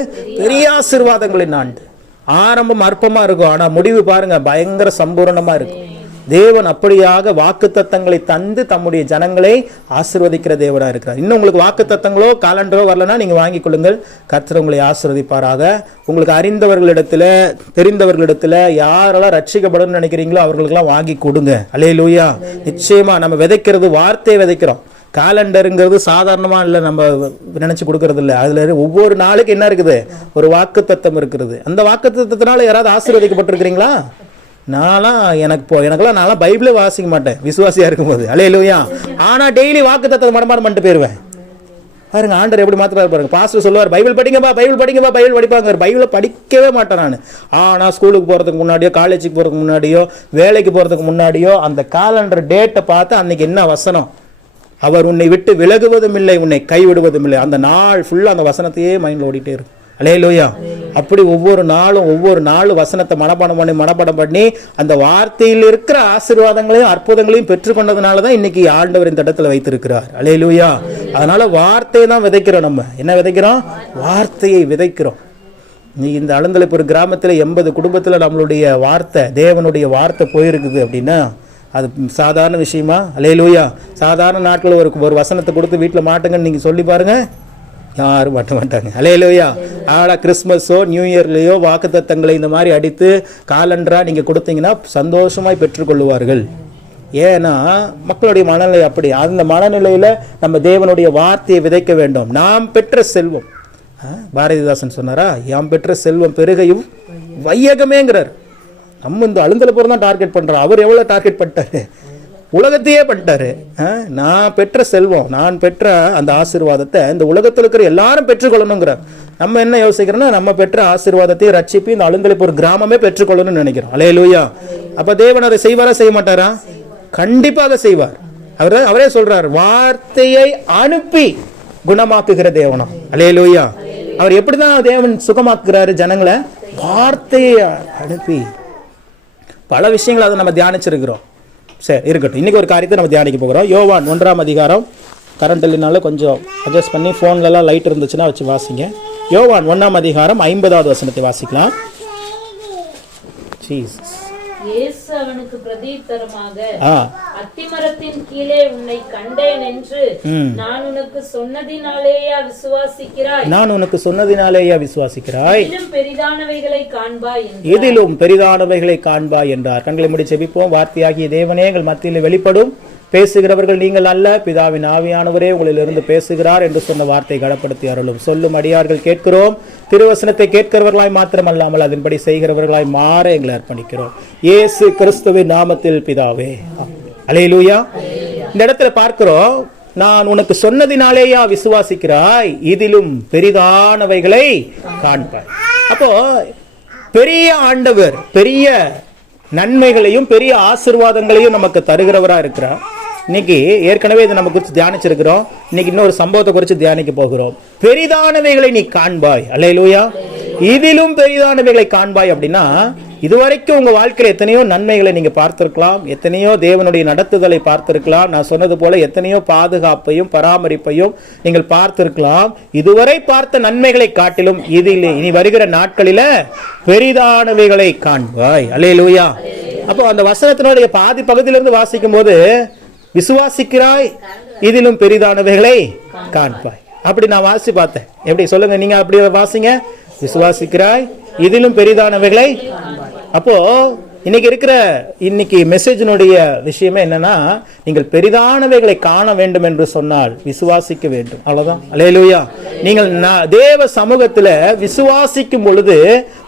பெரிய ஆசீர்வாதங்களின் ஆண்டு. ஆரம்பம் அற்பமா இருக்கும், ஆனா முடிவு பாருங்க பயங்கர சம்பூர்ணமா இருக்கும். தேவன் அப்படியாக வாக்குத்தத்தங்களை தந்து தம்முடைய ஜனங்களை ஆசீர்வதிக்கிற தேவனாக இருக்கிறார். இன்னும் உங்களுக்கு வாக்குத்தத்தங்களோ காலண்டரோ வரலன்னா நீங்க வாங்கிக் கொள்ளுங்கள். கர்த்தர் உங்களை ஆசீர்வதிப்பாராக. உங்களுக்கு அறிந்தவர்களிடத்துல தெரிந்தவர்களிடத்துல யாரெல்லாம் ரட்சிக்கப்படும் நினைக்கிறீங்களோ அவர்களுக்கெல்லாம் வாங்கி கொடுங்க. அல்லேலூயா. நிச்சயமா நம்ம விதைக்கிறது வார்த்தையை விதைக்கிறோம். காலண்டருங்கிறது சாதாரணமா இல்லை, நம்ம நினைச்சு கொடுக்கறது இல்லை. அதுல ஒவ்வொரு நாளுக்கு என்ன இருக்குது, ஒரு வாக்குத்தத்தம் இருக்கிறது. அந்த வாக்குத்தத்தத்தினால யாராவது ஆசீர்வதிக்கப்பட்டிருக்கிறீங்களா? எனக்கெல்லாம் நான்லாம் பைபிளே வாசிக்க மாட்டேன் விசுவாசியா இருக்கும்போது. அல்லேலூயா. ஆனா டெய்லி வாக்குத்தத்தத்தை மனப்பாடம் பண்ணிட்டு போயிருவேன். பாருங்க ஆண்டவர் எப்படி மாத்திராரு பாருங்க. பாஸ்டர் சொல்லுவார் பைபிள் படிங்கப்பா, பைபிள் படிங்கப்பா, பைபிள் படிப்பாங்க. பைபிளை படிக்கவே மாட்டேன் நான். ஆனா ஸ்கூலுக்கு போறதுக்கு முன்னாடியோ, காலேஜுக்கு போறதுக்கு முன்னாடியோ, வேலைக்கு போறதுக்கு முன்னாடியோ அந்த காலண்டர் டேட்டை பார்த்து அன்னைக்கு என்ன வசனம், அவர் உன்னை விட்டு விலகுவதும் இல்லை, உன்னை கைவிடுவதும் இல்லை, அந்த நாள் ஃபுல்லா அந்த வசனத்தையே மைண்ட்ல ஓடிட்டே இருக்கும். அல்லேலூயா. அப்படி ஒவ்வொரு நாளும் வசனத்தை மனப்பாடம் பண்ணி அந்த வார்த்தையில் இருக்கிற ஆசீர்வாதங்களையும் அற்புதங்களையும் பெற்றுக்கொண்டதுனால தான் இன்னைக்கு ஆண்டவர் இந்த இடத்துல வைத்திருக்கிறார். அல்லேலூயா. அதனால வார்த்தையை தான் விதைக்கிறோம். நம்ம என்ன விதைக்கிறோம்? வார்த்தையை விதைக்கிறோம். நீ இந்த அலந்தலைப்பூர் கிராமத்தில் 80 குடும்பத்தில் நம்மளுடைய வார்த்தை, தேவனுடைய வார்த்தை போயிருக்குது அப்படின்னா அது சாதாரண விஷயமா? அல்லேலூயா. சாதாரண நாட்கள் ஒரு வசனத்தை கொடுத்து வீட்டில் மாட்டுங்கன்னு நீங்கள் சொல்லி பாருங்க, யாரும் மாட்ட மாட்டாங்க. அல்லேலூயா. ஆனால் கிறிஸ்மஸோ நியூ இயர்லேயோ வாக்குத்தத்தங்களை இந்த மாதிரி அடித்து காலண்டராக நீங்கள் கொடுத்தீங்கன்னா சந்தோஷமாய் பெற்றுக்கொள்ளுவார்கள். ஏன்னா மக்களுடைய மனநிலை அப்படி. அந்த மனநிலையில் நம்ம தேவனுடைய வார்த்தையை விதைக்க வேண்டும். நாம் பெற்ற செல்வம், பாரதிதாசன் சொன்னாரா, யாம் பெற்ற செல்வம் பெருகையும் வையகமேங்கிறார். நம்ம இந்த அழுந்தல போற தான் டார்கெட் பண்றோம். அவர் எவ்வளவு டார்கெட் பண்ணிட்டாரு, உலகத்தையே பண்ணிட்டாரு. நான் பெற்ற செல்வம், நான் பெற்ற அந்த ஆசீர்வாதத்தை இந்த உலகத்தில் இருக்கிற எல்லாரும் பெற்றுக்கொள்ளணுங்கிறார். நம்ம என்ன யோசிக்கிறோம்னா, நம்ம பெற்ற ஆசீர்வாதத்தை ரட்சிப்பி இந்த அழுந்தலைப்பு ஒரு கிராமமே பெற்றுக்கொள்ளணும்னு நினைக்கிறோம். அல்லேலூயா. அப்ப தேவன் அதை செய்வாரா செய்ய மாட்டாரா? கண்டிப்பாக செய்வார். அவரே சொல்றார், வார்த்தையை அனுப்பி குணமாக்குகிற தேவனம். அல்லேலூயா. அவர் எப்படிதான் தேவன் சுகமாக்குறாரு ஜனங்களை? வார்த்தையை அனுப்பி. பல விஷயங்கள் அதை நம்ம தியானிச்சிருக்கிறோம். சரி இருக்கட்டும், இன்னைக்கு ஒரு காரியத்தை நம்ம தியானிக்க போகிறோம். யோவான் 1ஆம் அதிகாரம். கரண்ட் இல்லைனால கொஞ்சம் அட்ஜஸ்ட் பண்ணி ஃபோன்லலாம் லைட் இருந்துச்சுன்னா வச்சு வாசிங்க. யோவான் 1ஆம் அதிகாரம் 50வது வசனத்தை வாசிக்கலாம். ஜீசஸ். இயேசு அவனுக்கு பிரதியுத்தரமாக, அத்திமரத்தின் கீழே உன்னை கண்டேன் என்று நான் உனக்கு சொன்னதினாலேயா விசுவாசிக்கிறாய்? நான் உனக்கு சொன்னதினாலேயா விசுவாசிக்கிறாய்? இதிலும் பெரிதானவைகளை காண்பாய், இதிலும் பெரிதானவைகளை காண்பாய் என்றார். கண்களை மூடி ஜெபிப்போம். வார்த்தையாகிய தேவனே, எங்கள் மத்தியில் வெளிப்படும். பேசுகிறவர்கள் நீங்கள் அல்ல, பிதாவின் ஆவியானவரே உங்களிலிருந்து பேசுகிறார் என்று சொன்ன வார்த்தை கனப்படுத்தி அருளும். சொல்லும் அடியார்கள் கேட்கிறோம். திருவசனத்தை கேட்கிறவர்களாய் மாத்திரமல்லாமல் அதன்படி செய்கிறவர்களாய் மாற எங்களை அர்ப்பணிக்கிறோம். இயேசு கிறிஸ்துவின் நாமத்தில் பிதாவே. அல்லேலூயா. இந்த இடத்துல பார்க்கிறோம், நான் உனக்கு சொன்னதினாலேயா விசுவாசிக்கிறாய்? இதிலும் பெரிதானவைகளை காண்பாய். அப்போ பெரிய ஆண்டவர் பெரிய நன்மைகளையும் பெரிய ஆசீர்வாதங்களையும் நமக்கு தருகிறவரா இருக்கிறார். இன்னைக்கு ஏற்கனவே இதை நம்ம குறித்து தியானிச்சிருக்கிறோம். இன்னைக்கு இன்னொரு சம்பவத்தை குறித்து தியானிக்க போகிறோம். பெரிதானவைகளை நீ காண்பாய். அல்லேலூயா. இதிலும் பெரிதானவைகளை காண்பாய் அப்படின்னா, இதுவரைக்கும் உங்க வாழ்க்கையில எத்தனையோ நன்மைகளை நீங்க பார்த்திருக்கலாம், எத்தனையோ தேவனுடைய நடத்துதலை பார்த்திருக்கலாம். நான் சொன்னது போல எத்தனையோ பாதுகாப்பையும் பராமரிப்பையும் நீங்கள் பார்த்திருக்கலாம். இதுவரை பார்த்த நன்மைகளை காட்டிலும் இதில் இனி வருகிற நாட்களில பெரிதானவைகளை காண்பாய். அல்லேலூயா. அப்போ அந்த வசனத்தினுடைய பாதி பகுதியிலிருந்து வாசிக்கும் போது, விசுவாசிக்கிறாய், இதிலும் பெரிதானவைகளை காண்பாய். அப்படி நான் வாசி பார்த்தேன். எப்படி சொல்லுங்க, நீங்க அப்படி வாசிங்க. விசுவாசிக்கிறாய், இதிலும் பெரிதானவைகளை. அப்போ இன்னைக்கு மெசேஜினுடைய விஷயமே என்னன்னா, நீங்கள் பெரிதானவைகளை காண வேண்டும் என்று சொன்னால் விசுவாசிக்க வேண்டும். அவ்வளவுதான். அல்லேலூயா. நீங்கள் தேவ சமூகத்துல விசுவாசிக்கும் பொழுது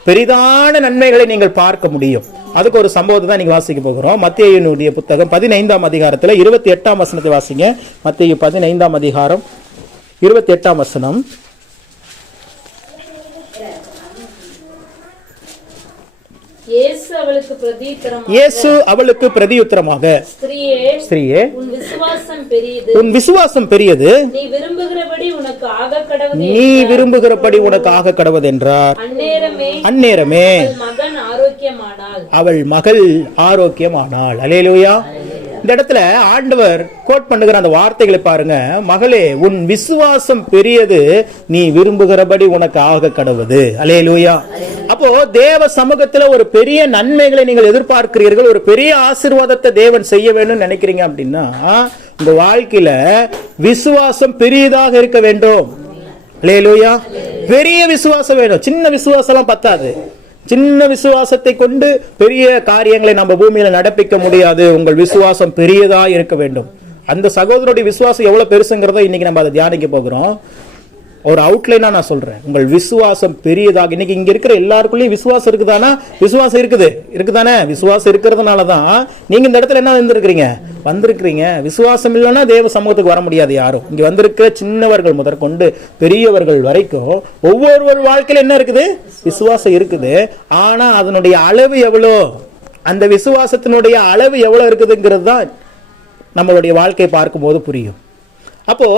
பெரிதான நன்மைகளை நீங்கள் பார்க்க முடியும். அதுக்கு ஒரு சம்பவத்தை தான் நீங்க வாசிக்க போகிறோம். மத்தேயுனுடைய புத்தகம் 15ஆம் அதிகாரத்துல 28ஆம் வசனத்தை வாசிங்க. மத்தேயு 15ஆம் அதிகாரம் 28ஆம் வசனம். இயேசு அவளுக்கு பிரதியுத்தரமாக, ஸ்திரீயே, உன் விசுவாசம் பெரியது, நீ விரும்புகிறபடி உனக்கு ஆக கடவது என்றார். அந்நேரமே அவள் மகள் ஆரோக்கியமானாள். அல்லேலூயா. இந்த இடத்துல ஆண்டவர் கோட் பண்ணுகிற அந்த வார்த்தைகளை பாருங்க. மகளே, உன் விசுவாசம் பெரியது, நீ விரும்புகிறபடி உனக்கு ஆக கடவுது. அல்லேலூயா. அப்போ தேவ சமூகத்துல ஒரு பெரிய நன்மைகளை நீங்கள் எதிர்பார்க்கிறீர்கள், ஒரு பெரிய ஆசீர்வாதத்தை தேவன் செய்ய வேண்டும் நினைக்கிறீங்க அப்படின்னா உங்க வாழ்க்கையில விசுவாசம் பெரியதாக இருக்க வேண்டும். அல்லேலூயா. பெரிய விசுவாசம் வேணும். சின்ன விசுவாசம் எல்லாம் பத்தாது. சின்ன விசுவாசத்தை கொண்டு பெரிய காரியங்களை நம்ம பூமியில நடப்பிக்க முடியாது. உங்கள் விசுவாசம் பெரியதா இருக்க வேண்டும். அந்த சகோதரருடைய விசுவாசம் எவ்வளவு பெருசுங்கிறத இன்னைக்கு நம்ம அதை தியானிக்க போகிறோம். ஒரு அவுட்லைனா நான் சொல்றேன். உங்கள் விசுவாசம் பெரியதாக. இன்னைக்கு இங்க இருக்கிற எல்லாருக்குள்ளயும் விசுவாசம் இருக்குதானா? விசுவாசம் இருக்குதானே? விசுவாசம் இருக்கிறதுனாலதான் நீங்க இந்த இடத்துல என்ன வந்திருக்கிறீங்க. விசுவாசம் இல்லைன்னா தேவ சமூகத்துக்கு வர முடியாது யாரும். இங்க வந்திருக்கிற சின்னவர்கள் முதற்கொண்டு பெரியவர்கள் வரைக்கும் ஒவ்வொரு வாழ்க்கையில என்ன இருக்குது? விசுவாசம் இருக்குது. ஆனா அதனுடைய அளவு எவ்வளோ, அந்த விசுவாசத்தினுடைய அளவு எவ்வளவு இருக்குதுங்கிறது தான் நம்மளுடைய வாழ்க்கையை பார்க்கும்போது புரியும். அப்போ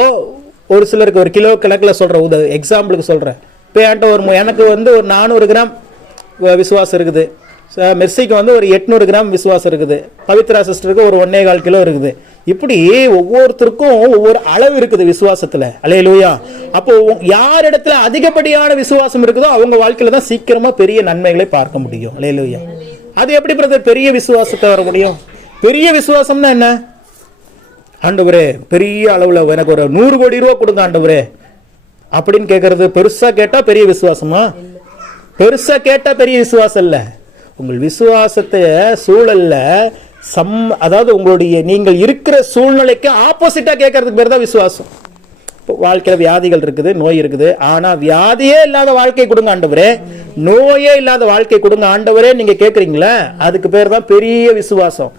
ஒரு சிலருக்கு ஒரு கிலோ கணக்கில் சொல்ற எக்ஸாம்பிளுக்கு சொல்றேன். இப்போ எனக்கு ஒரு 400 கிராம் விசுவாசம் இருக்குது. மெர்சிக்கு ஒரு 800 கிராம் விசுவாசம் இருக்குது. பவித்ரா சிஸ்டருக்கு ஒரு 1.25 கிலோ இருக்குது. இப்படி ஒவ்வொருத்தருக்கும் ஒவ்வொரு அளவு இருக்குது விசுவாசத்துல. அல்லேலூயா. அப்போ யார் இடத்துல அதிகப்படியான விசுவாசம் இருக்குதோ அவங்க வாழ்க்கையில தான் சீக்கிரமா பெரிய நன்மைகளை பார்க்க முடியும். அல்லேலூயா. அது எப்படி பிரதர் பெரிய விசுவாசத்தை வர முடியும்? பெரிய விசுவாசம்னா என்ன? ஆண்டவரே, பெரிய அளவுல எனக்கு ஒரு 100 கோடி ரூபாய் கொடுங்க ஆண்டவரே அப்படின்னு கேட்கறது பெருசா கேட்டா பெரிய விசுவாசமா? பெருசா கேட்டா பெரிய விசுவாசம் இல்ல. உங்கள் விசுவாசத்தை சூழல்ல அதாவது உங்களுடைய நீங்கள் இருக்கிற சூழ்நிலைக்கு ஆப்போசிட்டா கேட்கறதுக்கு பேர் தான் விசுவாசம். வாழ்க்கையில வியாதிகள் இருக்குது, நோய் இருக்குது. ஆனா வியாதியே இல்லாத வாழ்க்கை கொடுங்க ஆண்டவரே, நோயே இல்லாத வாழ்க்கை கொடுங்க ஆண்டவரே நீங்க கேட்கறீங்களா? அதுக்கு பேர் தான் பெரிய விசுவாசம்.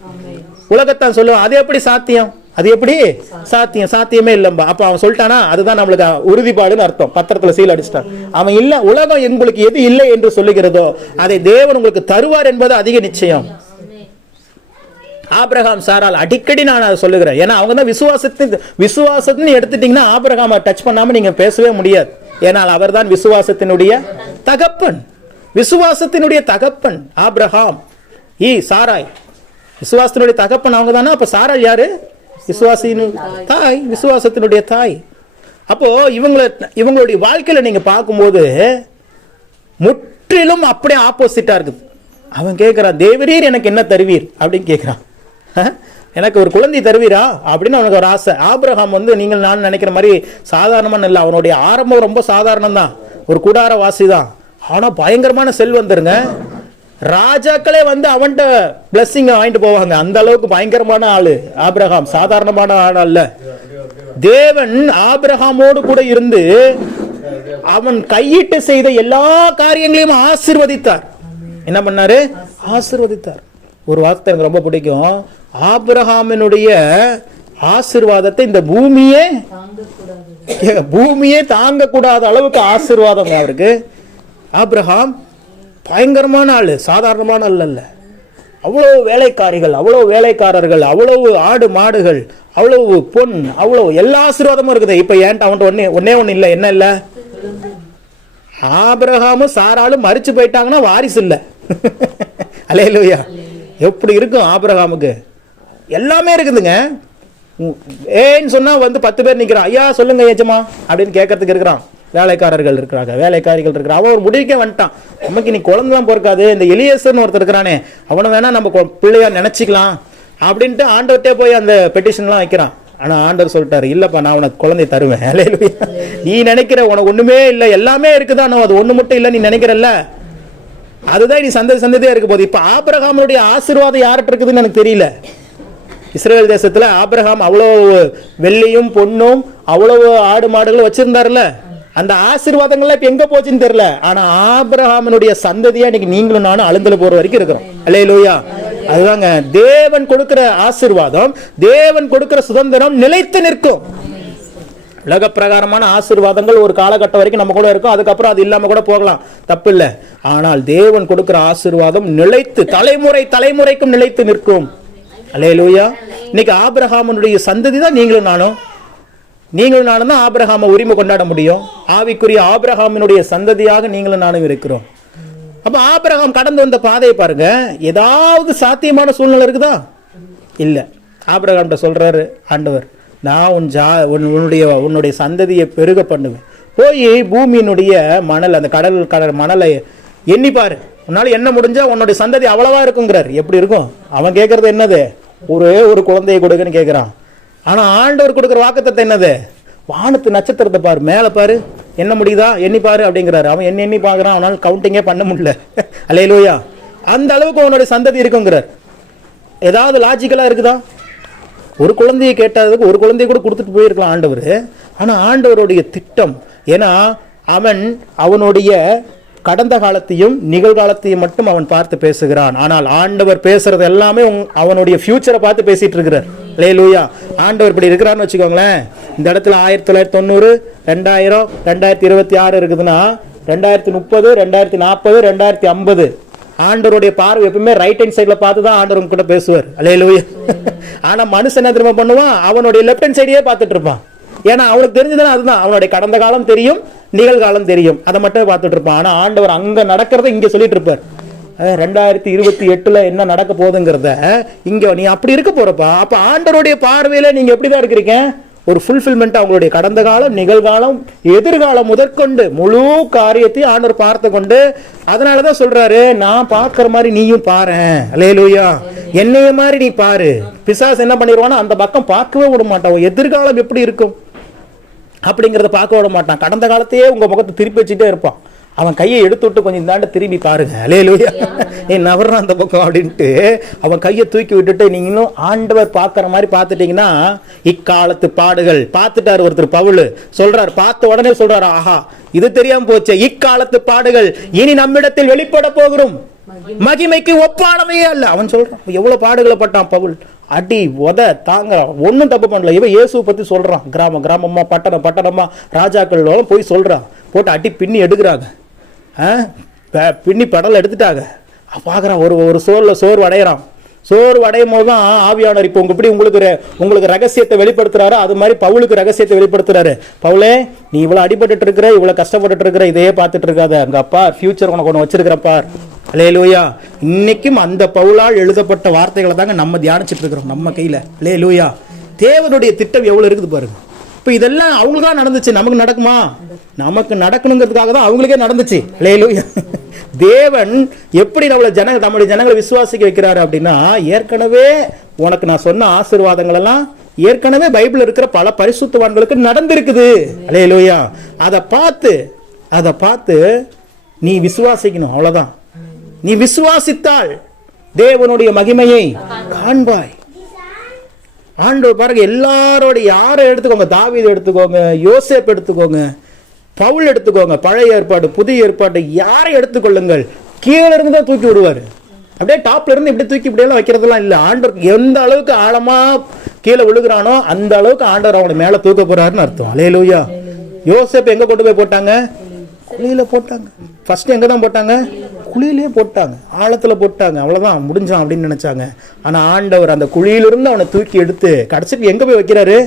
உலகத்தான் சொல்லுவோம் அது எப்படி சாத்தியம், அது எப்படி சாத்தியம், சாத்தியமே இல்லம்பா. அப்ப அவன் சொல்லிட்டானா அதுதான் நம்மளுக்கு உறுதிப்பாடுன்னு அர்த்தம். பத்திரத்துல சீல் அடிச்சிட்டான். அவன் இல்ல, உலகம் உங்களுக்கு எது இல்லை என்று சொல்லுகிறதோ அதை தேவன் உங்களுக்கு தருவார் என்பது அதிக நிச்சயம். ஆபிரகாம் சாரால் அடிக்கடி நான் அதை சொல்லுகிறேன். ஏன்னா அவங்க தான் விசுவாசத்தின்னு எடுத்துட்டீங்கன்னா ஆபிரகாமை டச் பண்ணாம நீங்க பேசவே முடியாது. ஏனால் அவர் தான் விசுவாசத்தினுடைய தகப்பன். விசுவாசத்தினுடைய தகப்பன் ஆபிரகாம். சாராய் விசுவாசத்தினுடைய தகப்பன் அவங்க தானே. அப்ப சாராய் யாரு? விசுவாசின் தாய், விசுவாசத்தினுடைய தாய். அப்போ இவங்களுடைய வாழ்க்கையில நீங்க பார்க்கும்போது முற்றிலும் அப்படியே ஆப்போசிட்டா இருக்குது. அவன் கேட்கிறான், தேவரீர் எனக்கு என்ன தருவீர் அப்படின்னு கேட்கிறான். எனக்கு ஒரு குழந்தை தருவீரா அப்படின்னு அவனுக்கு ஒரு ஆசை. ஆபிரகாம் நீங்கள் நான் நினைக்கிற மாதிரி சாதாரணமான இல்லை. அவனுடைய ஆரம்பம் ரொம்ப சாதாரணம் தான், ஒரு கூடார வாசி தான். ஆனா பயங்கரமான செல்வந்தருங்க. ராஜாக்களே அவன்கிட்ட பிளஸிங் வாங்கிட்டு போவாங்க. அந்த அளவுக்கு பயங்கரமான ஆளு ஆபிரகாம். சாதாரணமான ஆள் அல்ல. தேவன் ஆபிரகாமோடு கூட இருந்து அவன் கையிட்டு செய்த எல்லா காரியங்களையும் ஆசீர்வதித்தார். என்ன பண்ணாரு? ஆசீர்வதித்தார். ஒரு வார்த்தை எனக்கு ரொம்ப பிடிக்கும். ஆபிரகாமினுடைய ஆசீர்வாதத்தை இந்த பூமியே தாங்கக்கூடாத அளவுக்கு ஆசீர்வாதம் அவருக்கு. ஆபிரகாம் பயங்கரமான ஆளு, சாதாரணமான ஆள் அல்ல. அவ்வளவு வேலைக்காரிகள், அவ்வளவு வேலைக்காரர்கள், அவ்வளவு ஆடு மாடுகள், அவ்வளவு பொன், அவ்வளவு எல்லா ஆசீர்வாதமும் இருக்குது. இப்ப ஏன்ட்டு அவன்கிட்ட ஒன்னே இல்லை. என்ன இல்ல? ஆபிரகாமும் சாராலும் மரிச்சு போயிட்டாங்கன்னா வாரிசு இல்ல. அல்லேலூயா. எப்படி இருக்கும் ஆபிரகாமுக்கு? எல்லாமே இருக்குதுங்க. ஏன்னு சொன்னா 10 பேர் நிக்கிறான். ஐயா சொல்லுங்க ஏஜமா அப்படின்னு கேட்கறதுக்கு இருக்கிறான். வேலைக்காரர்கள் இருக்கிறாங்க, வேலைக்காரிகள் இருக்கிறான். அவன் ஒரு முடிவுக்கே வந்துட்டான். நமக்கு நீ குழந்தைலாம் பொறுக்காது, இந்த எலியேசர்னு ஒருத்தர் இருக்கிறானே அவனை வேணா நம்ம பிள்ளையா நினைச்சிக்கலாம் அப்படின்ட்டு ஆண்டவர்கிட்டே போய் அந்த பெட்டிஷன்லாம் வைக்கிறான். ஆனா ஆண்டவர் சொல்லிட்டாரு, இல்லப்பா நான் உனக்கு குழந்தை தருவேன். நீ நினைக்கிற உனக்கு ஒண்ணுமே இல்லை, எல்லாமே இருக்குதான், அது ஒண்ணு மட்டும் இல்லை நீ நினைக்கிறல்ல, அதுதான் நீ சந்ததியா இருக்க போகுது. இப்ப ஆபிரகாமுடைய ஆசீர்வாதம் யார்கிட்ட இருக்குதுன்னு எனக்கு தெரியல. இஸ்ரேல் தேசத்துல ஆபிரகாம் அவ்வளவு வெள்ளியும் பொன்னும் அவ்வளவு ஆடு மாடுகளும் வச்சிருந்தாருல்ல, அந்த ஆசீர்வாதங்கள்லாம் இப்ப எங்க போச்சுன்னு தெரியல. ஆனா ஆபிரகாமினுடைய சந்ததியா இன்னைக்கு நீங்களும் நானும் அழுந்தல போற வரைக்கும் இருக்கிறோம். அல்லேலூயா. அதுதாங்க தேவன் கொடுக்கிற ஆசீர்வாதம், தேவன் கொடுக்கிற சுதந்திரம் நிலைத்து நிற்கும். உலக பிரகாரமான ஆசீர்வாதங்கள் ஒரு காலகட்டம் வரைக்கும் நம்ம கூட இருக்கும், அதுக்கப்புறம் அது இல்லாம கூட போகலாம், தப்பு இல்லை. ஆனால் தேவன் கொடுக்கிற ஆசீர்வாதம் நிலைத்து தலைமுறைக்கும் நிலைத்து நிற்கும். அல்லேலூயா. இன்னைக்கு ஆபிரகாமுடைய சந்ததி தான் நீங்களும் நானும் தான் ஆபிரகாமை உரிமை கொண்டாட முடியும். ஆவிக்குரிய ஆபிரகாமினுடைய சந்ததியாக நீங்களும் நானும் இருக்கிறோம். அப்ப ஆபிரகாம் கடந்து வந்த பாதையை பாருங்க. ஏதாவது சாத்தியமான சூழ்நிலை இருக்குதா? இல்ல. ஆபிரகாம்கிட்ட சொல்றாரு ஆண்டவர், நான் உன்னுடைய சந்ததியை பெருக பண்ணுவேன். போய் பூமியினுடைய மணல், அந்த கடல் மணலை எண்ணிப்பாரு, உன்னால என்ன முடிஞ்சா உன்னுடைய சந்ததி அவ்வளவா இருக்குங்கிறார். எப்படி இருக்கும்? அவன் கேட்கறது என்னது? ஒரே ஒரு குழந்தையை கொடுக்குன்னு கேட்கிறான். ஆனா ஆண்டவர் கொடுக்குற வாக்குத்தத்தம் என்னது? வானத்து நட்சத்திரத்தை பாரு, மேல பாரு, என்ன முடியுதா எண்ணி பாரு அப்படிங்கிறாரு. அவன் எண்ணி பாக்குறான், அவனால கவுண்டிங்கே பண்ண முடியல. அல்லேலூயா. அந்த அளவுக்கு அவனுடைய சந்ததி இருக்குங்கிறார். ஏதாவது லாஜிக்கலா இருக்குதா? ஒரு குழந்தையை கேட்டதுக்கு ஒரு குழந்தைய கூட கொடுத்துட்டு போயிருக்கலாம் ஆண்டவர். ஆனா ஆண்டவருடைய திட்டம், ஏன்னா அவனுடைய கடந்த காலத்தையும் நிகழ்காலத்தையும் மட்டும் அவன் பார்த்து பேசுகிறான். ஆனால் ஆண்டவர் பேசுறது எல்லாமே அவனுடைய ஃபியூச்சரை பார்த்து பேசிட்டு இருக்கிறார். அல்லேலூயா. ஆண்டவர் இப்படி இருக்கிறான்னு வச்சுக்கோங்களேன். இந்த இடத்துல 1990, 2000, 2026 இருக்குதுன்னா 2030, 2040, 2050 ஆண்டவருடைய பார்வை எப்பவுமே ரைட் ஹேண்ட் சைட்ல பார்த்து தான் ஆண்டவர் கிட்ட பேசுவார். அல்லேலூயா. ஆனா மனுஷன் என்ன திரும்ப பண்ணுவான்? அவனுடைய லெஃப்ட் ஹேண்ட் சைடையே பார்த்துட்டு இருப்பான். ஏன்னா அவனுக்கு தெரிஞ்சதுன்னா அதுதான், அவனுடைய கடந்த காலம் தெரியும், நிகழ்காலம் தெரியும், அதை மட்டும் பார்த்துட்டு இருப்பான். ஆனா ஆண்டவர் அங்க நடக்கிறத இங்க சொல்லிட்டு இருப்பார். 2028 என்ன நடக்க போகுதுங்கிறத இங்க நீ அப்படி இருக்க போறப்பா. அப்ப ஆண்டவருடைய பார்வையில நீங்க எப்படிதான் இருக்கிறீங்க? ஒரு ஃபுல்ஃபில்மெண்ட், அவங்களுடைய கடந்த காலம், நிகழ்காலம், எதிர்காலம் முதற்கொண்டு முழு காரியத்தையும் ஆண்டவர் பார்த்து கொண்டு, அதனாலதான் சொல்றாரு, நான் பார்க்கிற மாதிரி நீயும் பாரு. அல்லேலூயா. என்னைய மாதிரி நீ பாரு. பிசாசு என்ன பண்ணிடுவானா, அந்த பக்கம் பார்க்கவே விட மாட்டான். எதிர்காலம் எப்படி இருக்கும் அப்படிங்கிறத பார்க்க விட மாட்டான். கடந்த காலத்தையே உங்க முகத்தை திருப்பி வச்சுட்டே இருப்பான். அவன் கையை எடுத்து விட்டு கொஞ்சம் தாண்ட திரும்பி பாருங்க. அல்லேலூயா. நீ நவர்றான் அந்த பக்கம் அப்படின்ட்டு அவன் கையை தூக்கி விட்டுட்டு நீங்களும் ஆண்டவர் பார்க்குற மாதிரி பார்த்துட்டீங்கன்னா, இக்காலத்து பாடுகள் பார்த்துட்டாரு ஒருத்தர் பவுல் சொல்றார். பார்த்த உடனே சொல்றாரு, ஆஹா இது தெரியாம போச்சு, இக்காலத்து பாடுகள் இனி நம்மிடத்தில் வெளிப்பட போகிறோம், மகிமைக்கு ஒப்பானவையே அல்ல. அவன் சொல்றான். எவ்வளவு பாடுகளை பட்டான் பவுல். அடி உத தாங்க ஒன்னும் தப்பு பண்ணல. இவன் இயேசுவை பத்தி சொல்றான். கிராமமா பட்டணமா ராஜாக்கள் போய் சொல்றான். போட்டு அடி பின்னி எடுக்கிறாங்க. பின்னி படலை எடுத்துட்டாங்க. பார்க்குறான், ஒரு சோர்வு அடையிறான். சோர்வு அடையும் போது தான் ஆவியானவர் இப்போ இப்படி உங்களுக்கு ரகசியத்தை வெளிப்படுத்துறாரு. அது மாதிரி பவுலுக்கு ரகசியத்தை வெளிப்படுத்துறாரு. பவுலே, நீ இவ்வளவு அடிபட்டு இருக்கிற, இவ்வளவு கஷ்டப்பட்டு இருக்கிற, இதையே பார்த்துட்டு இருக்காத, அங்க அப்பா ஃபியூச்சர் உனக்கு ஒன்று வச்சிருக்கிறப்பா. அல்லேலூயா. இன்னைக்கும் அந்த பவுலால் எழுதப்பட்ட வார்த்தைகளை தாங்க நம்ம தியானிச்சுட்டு இருக்கிறோம் நம்ம கையில. அல்லேலூயா. தேவனுடைய திட்டம் எவ்வளவு இருக்குது பாருங்க. இப்போ இதெல்லாம் அவங்களுக்கு தான் நடந்துச்சு, நமக்கு நடக்குமா? நமக்கு நடக்கணுங்கிறதுக்காக தான் அவங்களுக்கே நடந்துச்சு. அல்லேலூயா. தேவன் எப்படி நம்முடைய ஜனங்களை விசுவாசிக்க வைக்கிறாரு அப்படின்னா, ஏற்கனவே உனக்கு நான் சொன்ன ஆசீர்வாதங்கள் எல்லாம் ஏற்கனவே பைபிள் இருக்கிற பல பரிசுத்தவான்களுக்கு நடந்திருக்குது. அல்லேலூயா. அதை பார்த்து நீ விசுவாசிக்கணும். அவ்வளவுதான். நீ விசுவாசித்தால் தேவனுடைய மகிமையை காண்பாய். ஆண்டவர் பாருங்க, எல்லாரோட யாரை எடுத்துக்கோங்க, தாவீது எடுத்துக்கோங்க, யோசேப் எடுத்துக்கோங்க, பவுல் எடுத்துக்கோங்க, பழைய ஏற்பாடு புதிய ஏற்பாடு, யாரை எடுத்துக்கொள்ளுங்கள், கீழே இருந்து தான் தூக்கி விடுவாரு. அப்படியே டாப்ல இருந்து இப்படி தூக்கி இப்படியெல்லாம் வைக்கிறதுலாம் இல்லை. ஆண்டவர் எந்த அளவுக்கு ஆழமா கீழே விழுகிறானோ அந்த அளவுக்கு ஆண்டவர் அவனை மேல தூக்க போறாருன்னு அர்த்தம். அல்லேலூயா. யோசேப் எங்க கொண்டு போய் போட்டாங்க? குழியில போட்டாங்க. ஃபர்ஸ்ட் எங்க தான் போட்டாங்க? குழியிலே போட்டாங்க, ஆழத்துல போட்டாங்க. அவ்வளவுதான், முடிஞ்சான் அப்படின்னு நினைச்சாங்க. ஆனா ஆண்டவர் அந்த குழியிலிருந்து அவனை தூக்கி எடுத்து கடைசிக்கு எங்க போய் வைக்கிறாரு?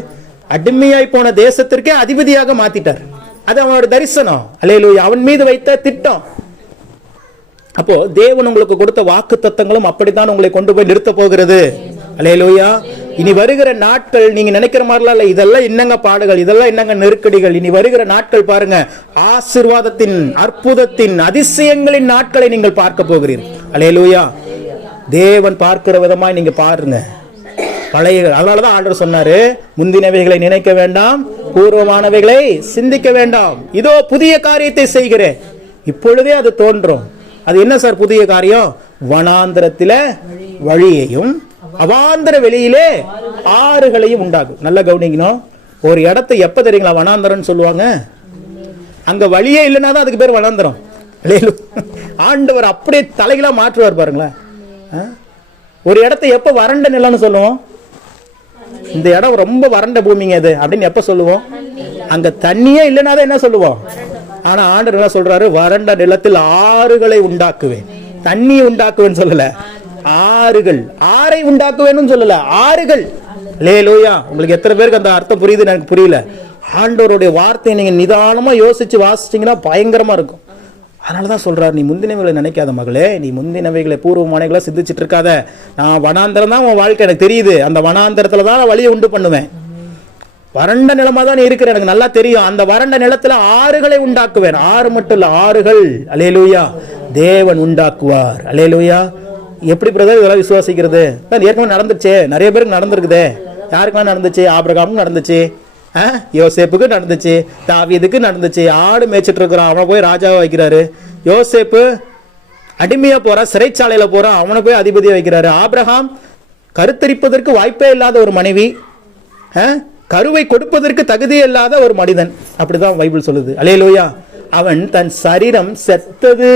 அடிமையாய் போன தேசத்திற்கே அதிபதியாக மாத்திட்டார். அது அவனோட தரிசனம். அல்லேலூயா. அவன் மீது வைத்த திட்டம். அப்போ தேவன் உங்களுக்கு கொடுத்த வாக்கு தத்தங்களும் அப்படித்தான் உங்களை கொண்டு போய் நிறுத்த போகிறது. அல்லேலூயா. இனி வருகிற நாட்கள் நீங்க நினைக்கிற மாதிரிலாம் இல்ல. இதெல்லாம் என்னங்க பாடுகள், இதெல்லாம் என்னங்க நெருக்கடிகள். இனி வருகிற நாட்கள் பாருங்க, ஆசீர்வாதத்தின், அற்புதத்தின், அதிசயங்களின் நாட்களை நீங்கள் பார்க்க போகிறீர்கள். அல்லேலூயா. தேவன் பார்க்கிற விதமாய் நீங்க பாருங்க. பழைய, அதனாலதான் ஆண்டவர் சொன்னாரு, முந்தினவைகளை நினைக்க வேண்டாம், பூர்வமானவைகளை சிந்திக்க வேண்டாம், இதோ புதிய காரியத்தை செய்கிறேன், இப்பொழுதே அது தோன்றும். அது என்ன சார் புதிய காரியம்? வனாந்திரத்தில வழியையும் அவாந்தர வெளியிலே ஆறுகளையும் உண்டாகும். நல்ல கவனிக்கணும். ஒரு இடத்தை எப்ப தெரியுங்களா வனாந்தரம் சொல்லுவாங்க? அங்க வழியே இல்லைன்னா தான் அதுக்கு பேர் வனாந்தரம். ஆண்டவர் அப்படியே தலைகளா மாற்றுவார் பாருங்களேன். ஒரு இடத்தை எப்ப வறண்ட நிலம்னு சொல்லுவோம்? இந்த இடம் ரொம்ப வறண்ட பூமிங்க இது அப்படின்னு எப்ப சொல்லுவோம்? அங்க தண்ணியே இல்லைன்னா தான் என்ன சொல்லுவோம்? ஆனா ஆண்டவர் என்ன சொல்றாரு? வறண்ட நிலத்தில் ஆறுகளை உண்டாக்குவேன். தண்ணி உண்டாக்குவேன்னு சொல்லல, ஆறுகள். ஆறை உண்டாக்குவேன்னு சொல்லல, ஆறுகள். அல்லேலூயா. உங்களுக்கு எத்தனை பேருக்கு அந்த அர்த்தம் புரியுது? எனக்கு புரியல. ஆண்டவருடைய வார்த்தையை நீங்க நிதானமா யோசிச்சு வாசிச்சீங்கன்னா பயங்கரமா இருக்கும். அதனால தான் சொல்கிறார், நீ முந்தினவைகளை நினைக்காத மகளே, நீ முந்தினவைகளை பூர்வமானவைகளை சிந்திச்சுட்டு இருக்காத. நான் வனாந்தரம் தான் உன் வாழ்க்கை எனக்கு தெரியுது, அந்த வனாந்தரத்தில் தான் நான் வழியை உண்டு பண்ணுவேன். வறண்ட நிலமா தான் நீ இருக்கிற, எனக்கு நல்லா தெரியும். அந்த வறண்ட நிலத்துல ஆறுகளை உண்டாக்குவேன். ஆறு மட்டும் இல்ல, ஆறுகள். அல்லேலூயா. தேவன் உண்டாக்குவார். அல்லேலூயா. எப்படி பிரதர் இதெல்லாம் விசுவாசிக்கிறது? ஏற்கனவே நடந்துச்சே, நிறைய பேருக்கு நடந்திருக்குதே. யாருக்கெல்லாம் நடந்துச்சு? ஆபிரகாமுக்கு நடந்துச்சு, யோசேப்புக்கு நடந்துச்சு, தாவீதுக்கு நடந்துச்சு. ஆடு மேய்ச்சிட்டு இருக்கிறான், அவனை போய் ராஜாவை வைக்கிறாரு. யோசேப்பு அடிமையா போறான், சிறைச்சாலையில போறான், அவனை போய் அதிபதியை வைக்கிறாரு. ஆபிரகாம் கருத்தரிப்பதற்கு வாய்ப்பே இல்லாத ஒரு மனைவி, கருவை கொடுப்பதற்கு தகுதியே இல்லாத ஒரு மனிதன். அப்படிதான் பைபிள் சொல்லுது. அல்லேலூயா. அவன் தன் சரீரம் செத்தது.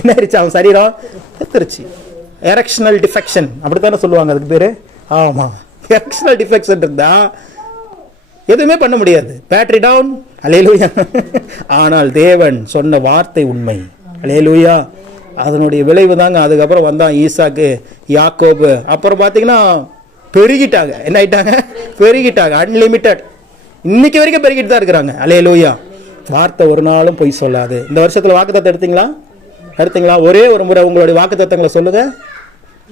என்ன ஆயிடுச்சு? அவன் சரீரம் செத்துருச்சு. எரெக்ஷனல் டிஃபெக்ஷன் அப்படித்தானே சொல்லுவாங்க அதுக்கு பேரு. ஆமா, எரெக்ஷனல் டிஃபெக்ஷன் இருந்தா எதுவுமே பண்ண முடியாது. Battery down. அல்லேலூயா. ஆனால் தேவன் சொன்ன வார்த்தை உண்மை. அல்லேலூயா. அதனுடைய விளைவு தாங்க அதுக்கப்புறம் வந்தான் ஈசாக்கு, யாக்கோபு. அப்புறம் பார்த்தீங்கன்னா பெருகிட்டாங்க. என்ன ஆயிட்டாங்க? பெருகிட்டாங்க. அன்லிமிட்டட். இன்னைக்கு வரைக்கும் பெருகிட்டு தான் இருக்கிறாங்க. அல்லேலூயா. வார்த்தை ஒரு நாளும் பொய் சொல்லாது. இந்த வருஷத்துல வாக்குத்தத்தம் எடுத்தீங்களா? ஒரே ஒரு முறை உங்களுடைய வாக்குத்தத்தங்களை சொல்லுங்க.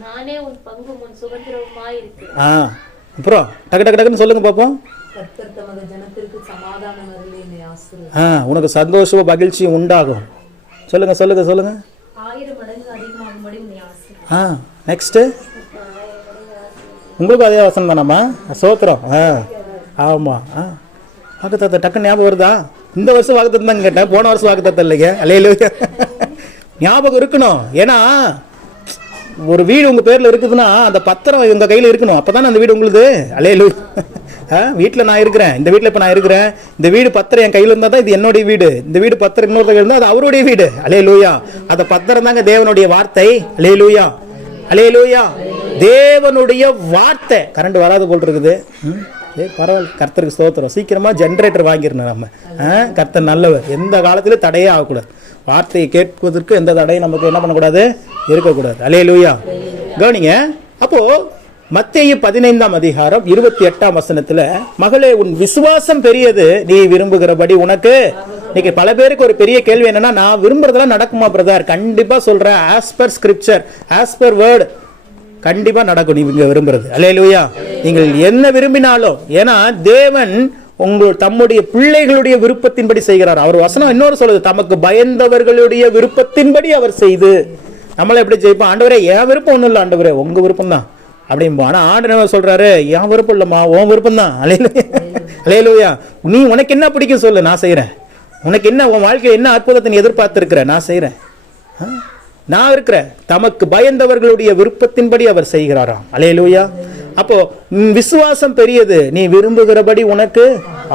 நானே உன் பங்கும் உன் சுதந்திரமாய் இருக்கிறேன். அப்புறம் டக்கு டக்கு டக்குன்னு சொல்லுங்க பாப்போம். கர்த்தர் தமது ஜனத்திற்கு சமாதானம் அருளி என்னை ஆசீர்வதித்தார். உனக்கு சந்தோஷமும் மகிழ்ச்சியும் உண்டாகும். சொல்லுங்க சொல்லுங்க சொல்லுங்க. 1000 மடங்கு அதிகமாகும்படி உன்னை ஆசீர்வதித்தார். நெக்ஸ்ட் உங்களுக்கு அதே வசனம் தானம்மா? சோத்திரம். ஆமா. வாக்குத்தத்தம் டக்குன்னு ஞாபகம் வருதா? இந்த வருஷம் வாக்குத்தத்தம் தான் கேட்டேன், போன வருஷம் வாக்குத்தத்தம் இல்லைங்க. அல்லேலூயா. ஞாபகம் இருக்கணும். ஏன்னா ஒரு வீடு உங்க பேர்ல இருக்குதுன்னா அந்த பத்திரம் உங்க கையில இருக்கணும், அப்பதானே அந்த வீடு உங்களுக்கு. அல்லேலூயா. வீட்டில் நான் இருக்கிறேன், இந்த வீட்டில் இப்போ நான் இருக்கிறேன், இந்த வீடு பத்திரம் என் கையில் இருந்தால் தான் இது என்னுடைய வீடு. இந்த வீடு பத்திரம் இன்னொருத்தர் இருந்தால் அது அவருடைய வீடு. அல்லேலூயா. அந்த பத்திரம் தாங்க தேவனுடைய வார்த்தை. அல்லேலூயா. அல்லேலூயா. தேவனுடைய வார்த்தை. கரண்ட் வராது போல் இருக்குது. பரவாயில்ல, கர்த்தருக்கு ஸ்தோத்திரம். சீக்கிரமா ஜென்ரேட்டர் வாங்கிடணும் நம்ம. கர்த்தர் நல்லவர், எந்த காலத்திலும் தடையே ஆகக்கூடாது. வார்த்தையை கேட்பதற்கு எந்த தடையும் நமக்கு என்ன பண்ணக்கூடாது, இருக்கக்கூடாது. அல்லேலூயா. கவனிங்க. அப்போ மத்தேயு 15ஆம் அதிகாரம் 28ஆம் வசனத்துல, மகளே உன் விசுவாசம் பெரியது, நீ விரும்புகிறபடி உனக்கு. இன்னைக்கு பல பேருக்கு ஒரு பெரிய கேள்வி என்னன்னா, நான் விரும்புறதெல்லாம் நடக்குமா பிரதர்? கண்டிப்பா சொல்றேன், as per scripture, as per word கண்டிப்பா நடக்கும் நீங்க விரும்புறது. அல்லேலூயா. நீங்கள் என்ன விரும்பினாலும், ஏன்னா தேவன் தம்முடைய பிள்ளைகளுடைய விருப்பத்தின்படி செய்கிறார். அவர் வசனம் இன்னொரு சொல்லுது, தமக்கு பயந்தவர்களுடைய விருப்பத்தின்படி அவர் செய்து. நம்மள எப்படி ஜெயிப்போம்? ஆண்டவரே என் விருப்பம் ஒன்றும் இல்லை, ஆண்டவரே உங்க விருப்பம் தான் அப்படின்போம். ஆனா ஆண்டவர் சொல்றாரு, என் விருப்பம் இல்லம்மா, உன் விருப்பம் தான். அல்லேலூயா. நீ உனக்கு என்ன பிடிக்கும் சொல்லு, நான் செய்யறேன். உனக்கு என்ன, உன் வாழ்க்கையில் என்ன அற்புதத்தை நீ எதிர்பார்த்திருக்கிற, நான் செய்யறேன். நான் இருக்கிறேன். தமக்கு பயந்தவர்களுடைய விருப்பத்தின்படி அவர் செய்கிறாராம். அல்லேலூயா. அப்போ விசுவாசம் பெரியது, நீ விரும்புகிறபடி உனக்கு